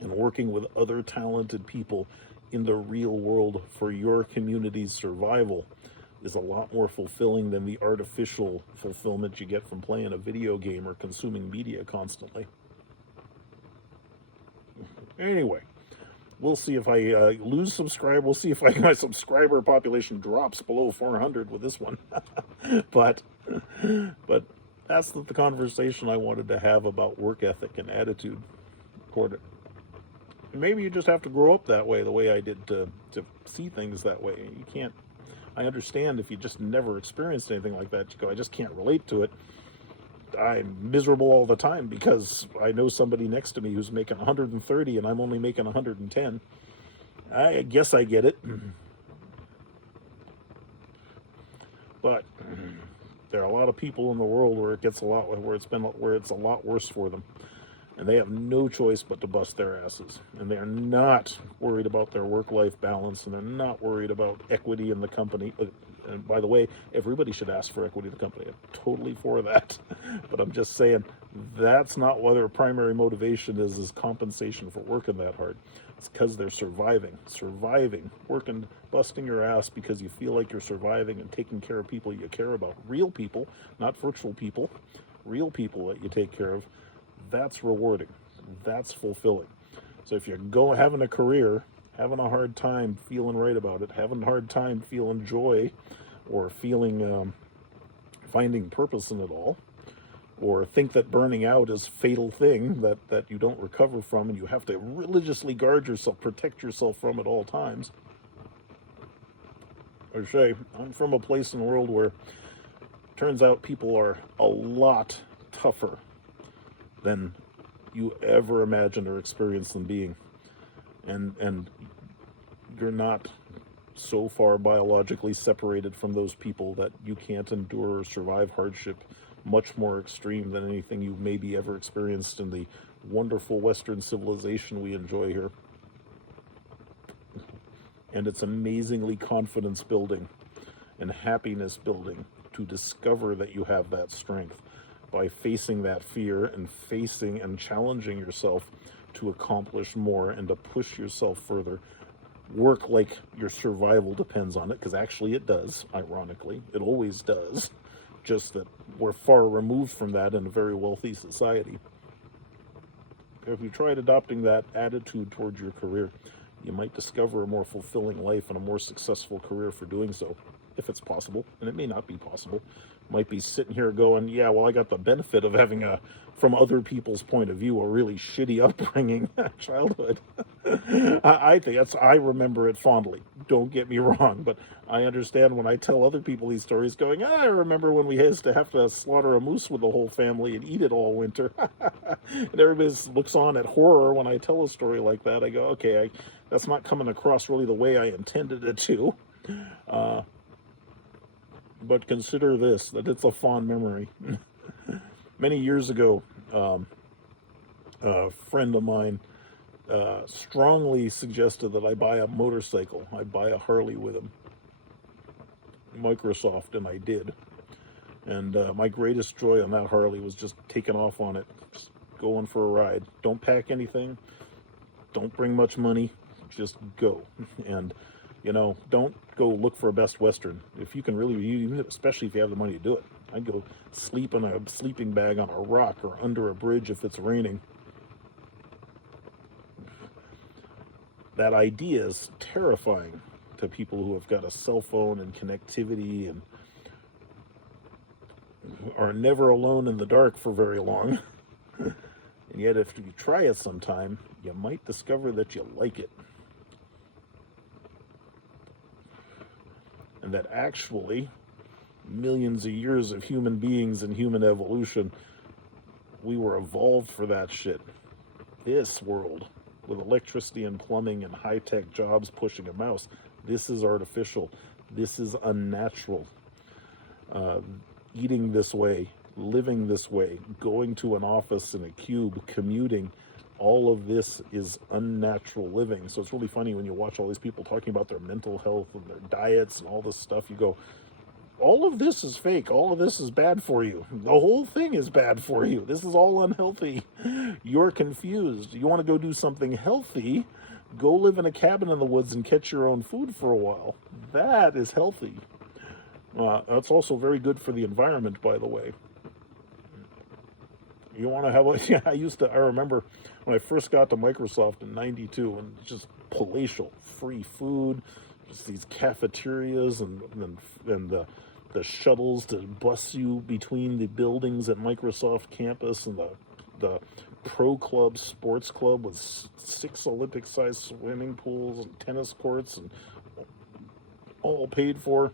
And working with other talented people in the real world for your community's survival is a lot more fulfilling than the artificial fulfillment you get from playing a video game or consuming media constantly. Anyway, we'll see if I lose subscribe. We'll see if my subscriber population drops below 400 with this one. but that's the conversation I wanted to have about work ethic and attitude toward it. Maybe you just have to grow up that way, the way I did, to see things that way. You can't. I understand if you just never experienced anything like that, you go, I just can't relate to it. I'm miserable all the time because I know somebody next to me who's making 130 and I'm only making 110. I guess I get it. But there are a lot of people in the world where it's a lot worse for them. And they have no choice but to bust their asses. And they're not worried about their work-life balance, and they're not worried about equity in the company. And by the way, everybody should ask for equity in the company. I'm totally for that. But I'm just saying, that's not what their primary motivation is compensation for working that hard. It's because they're surviving, working, busting your ass because you feel like you're surviving and taking care of people you care about. Real people, not virtual people, real people that you take care of. That's rewarding. That's fulfilling. So if you're having a career, having a hard time feeling right about it, having a hard time feeling joy or feeling finding purpose in it all, or think that burning out is a fatal thing that you don't recover from and you have to religiously guard yourself, protect yourself from at all times. I say, I'm from a place in the world where it turns out people are a lot tougher than you ever imagined or experienced them being. And you're not so far biologically separated from those people that you can't endure or survive hardship much more extreme than anything you've maybe ever experienced in the wonderful Western civilization we enjoy here. And it's amazingly confidence building and happiness building to discover that you have that strength by facing that fear and facing and challenging yourself to accomplish more and to push yourself further. Work like your survival depends on it, because actually it does, ironically. It always does. Just that we're far removed from that in a very wealthy society. If you tried adopting that attitude towards your career, you might discover a more fulfilling life and a more successful career for doing so, if it's possible. And it may not be possible. Might be sitting here going, yeah, well, I got the benefit of having from other people's point of view, a really shitty upbringing childhood. I think I remember it fondly. Don't get me wrong, but I understand when I tell other people these stories going, I remember when we used to have to slaughter a moose with the whole family and eat it all winter. And everybody looks on at horror when I tell a story like that. I go, okay, that's not coming across really the way I intended it to. But consider this, that it's a fond memory. Many years ago, a friend of mine strongly suggested that I buy a motorcycle. I buy a Harley with him. Microsoft, and I did. And my greatest joy on that Harley was just taking off on it, just going for a ride. Don't pack anything, don't bring much money, just go. And don't go look for a Best Western. If you can really, especially if you have the money to do it, I'd go sleep in a sleeping bag on a rock or under a bridge if it's raining. That idea is terrifying to people who have got a cell phone and connectivity and are never alone in the dark for very long. And yet, if you try it sometime, you might discover that you like it. And that actually, millions of years of human beings and human evolution, we were evolved for that shit. This world, with electricity and plumbing and high-tech jobs pushing a mouse, this is artificial. This is unnatural. Eating this way, living this way, going to an office in a cube, commuting, all of this is unnatural living. So it's really funny when you watch all these people talking about their mental health and their diets and all this stuff. You go, all of this is fake. All of this is bad for you. The whole thing is bad for you. This is all unhealthy. You're confused. You want to go do something healthy, go live in a cabin in the woods and catch your own food for a while. That is healthy. That's also very good for the environment, by the way. You want to have a, I remember when I first got to Microsoft in '92, and just palatial, free food, just these cafeterias and the shuttles to bus you between the buildings at Microsoft campus, and the Pro Club Sports Club with 6 Olympic-sized swimming pools and tennis courts, and all paid for.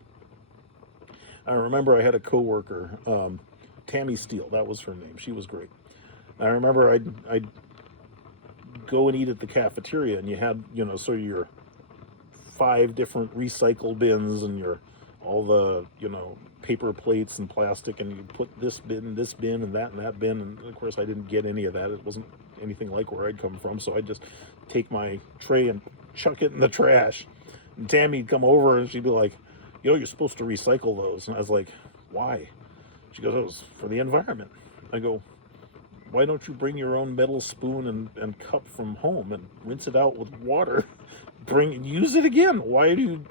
I remember I had a coworker, Tammy Steele, that was her name. She was great. I remember I'd go and eat at the cafeteria, and you had, so your 5 different recycle bins and your all the, paper plates and plastic, and you put this bin, and that bin, and of course I didn't get any of that. It wasn't anything like where I'd come from, so I'd just take my tray and chuck it in the trash. And Tammy'd come over and she'd be like, you're supposed to recycle those. And I was like, why? She goes, it was for the environment. I go, why don't you bring your own metal spoon and cup from home and rinse it out with water? Use it again. Why do you,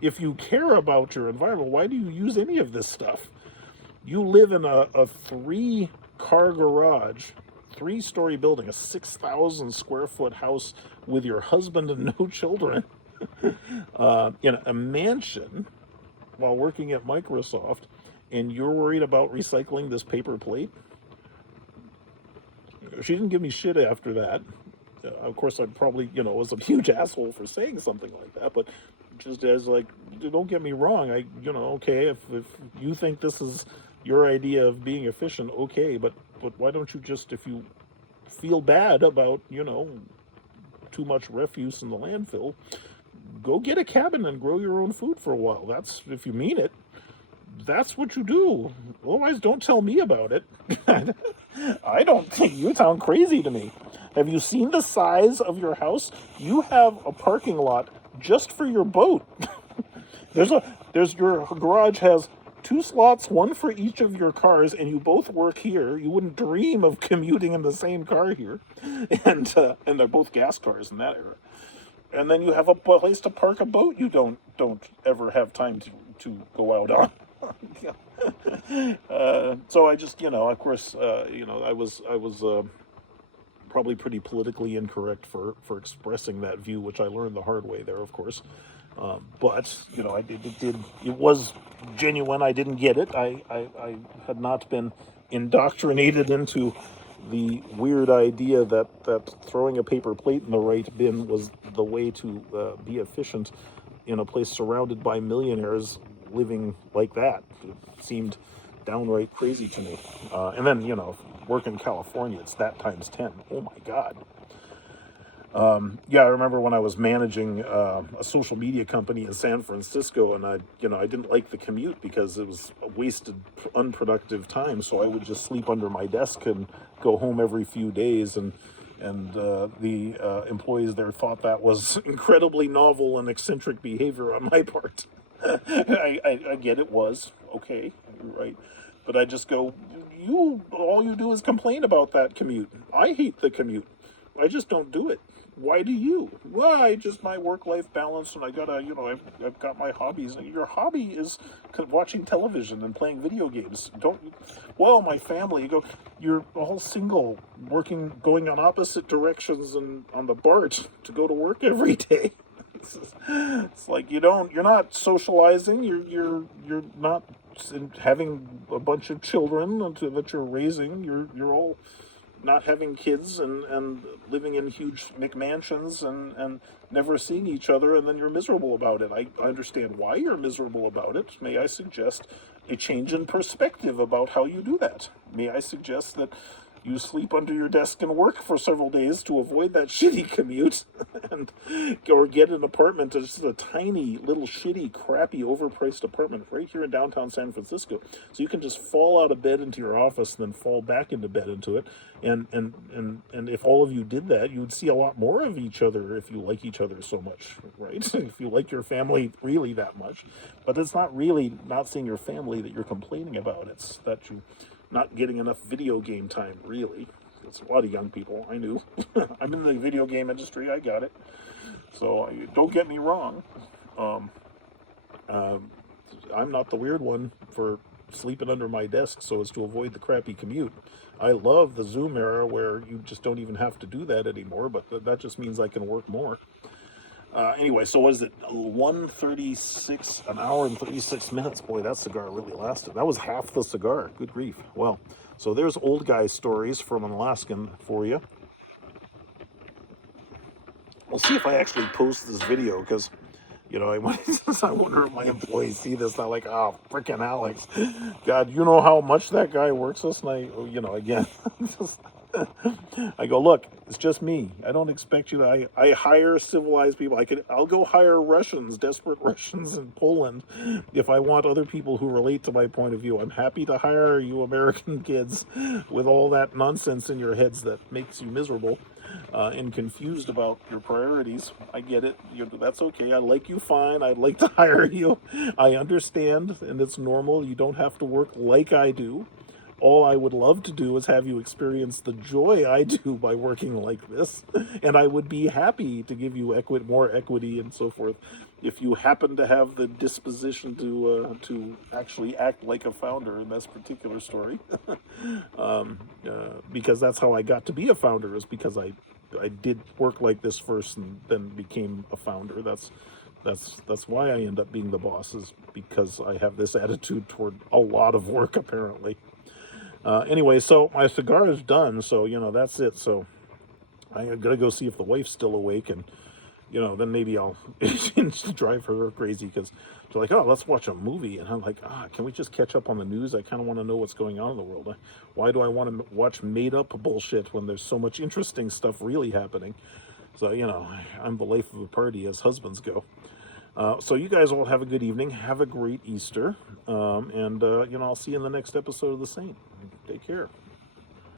if you care about your environment, why do you use any of this stuff? You live in a 3-car garage, 3-story building, a 6,000 square foot house with your husband and no children, in a mansion, while working at Microsoft, and you're worried about recycling this paper plate? She didn't give me shit after that. Of course, I probably, was a huge asshole for saying something like that, but just as like, don't get me wrong, okay, if you think this is your idea of being efficient, okay, but why don't you just, if you feel bad about, too much refuse in the landfill, go get a cabin and grow your own food for a while. That's, if you mean it, that's what you do. Otherwise, don't tell me about it. I don't think, you sound crazy to me. Have you seen the size of your house? You have a parking lot just for your boat. Your garage has 2 slots, 1 for each of your cars, and you both work here. You wouldn't dream of commuting in the same car here. And they're both gas cars in that era. And then you have a place to park a boat you don't ever have time to go out on. So I just, of course, I was probably pretty politically incorrect for expressing that view, which I learned the hard way there, of course. But it was genuine. I didn't get it. I had not been indoctrinated into the weird idea that throwing a paper plate in the right bin was the way to be efficient in a place surrounded by millionaires living like that. It seemed downright crazy to me. And then, work in California, it's that times 10. Oh my God. I remember when I was managing a social media company in San Francisco, and I didn't like the commute because it was a wasted, unproductive time. So I would just sleep under my desk and go home every few days, and the employees there thought that was incredibly novel and eccentric behavior on my part. I get it was okay, right? But I just go, all you do is complain about that commute. I hate the commute. I just don't do it. Why do you? Well, I just my work-life balance, and I gotta, I've got my hobbies. Your hobby is watching television and playing video games. Don't. Well, my family. You go. You're all single, going on opposite directions and on the BART to go to work every day. It's like you're not socializing. You're not having a bunch of children that you're raising. You're all not having kids and living in huge McMansions and never seeing each other, and then you're miserable about it. I understand why you're miserable about it. May I suggest a change in perspective about how you do that? May I suggest that you sleep under your desk and work for several days to avoid that shitty commute, and or get an apartment, just a tiny little shitty, crappy, overpriced apartment right here in downtown San Francisco, so you can just fall out of bed into your office and then fall back into bed into it. And if all of you did that, you would see a lot more of each other if you like each other so much, right? If you like your family really that much, but it's not really not seeing your family that you're complaining about. It's that you not getting enough video game time, really. It's a lot of young people, I knew. I'm in the video game industry, I got it. So don't get me wrong. Um, I'm not the weird one for sleeping under my desk so as to avoid the crappy commute. I love the Zoom era where you just don't even have to do that anymore, but that just means I can work more. Anyway, so what is it? 1:36, an hour and 36 minutes. Boy, that cigar really lasted. That was half the cigar. Good grief. Well, so there's old guy stories from an Alaskan for you. We'll see if I actually post this video because, I wonder if my employees see this. They're like, oh, freaking Alex. God, you know how much that guy works us? And again, I go, look, it's just me. I don't expect you to. I hire civilized people. I'll go hire Russians, desperate Russians in Poland, if I want other people who relate to my point of view. I'm happy to hire you American kids with all that nonsense in your heads that makes you miserable and confused about your priorities. I get it. That's okay. I like you fine. I'd like to hire you. I understand, and it's normal. You don't have to work like I do. All I would love to do is have you experience the joy I do by working like this, and I would be happy to give you more equity and so forth if you happen to have the disposition to actually act like a founder in this particular story. Because that's how I got to be a founder, is because I did work like this first and then became a founder. That's why I end up being the boss, is because I have this attitude toward a lot of work, apparently. Anyway, so my cigar is done, so, that's it. So I'm going to go see if the wife's still awake, and, then maybe I'll drive her crazy because she's like, oh, let's watch a movie. And I'm like, can we just catch up on the news? I kind of want to know what's going on in the world. Why do I want to watch made-up bullshit when there's so much interesting stuff really happening? So, I'm the life of a party, as husbands go. So you guys all have a good evening. Have a great Easter. And I'll see you in the next episode of The Saint. Take care.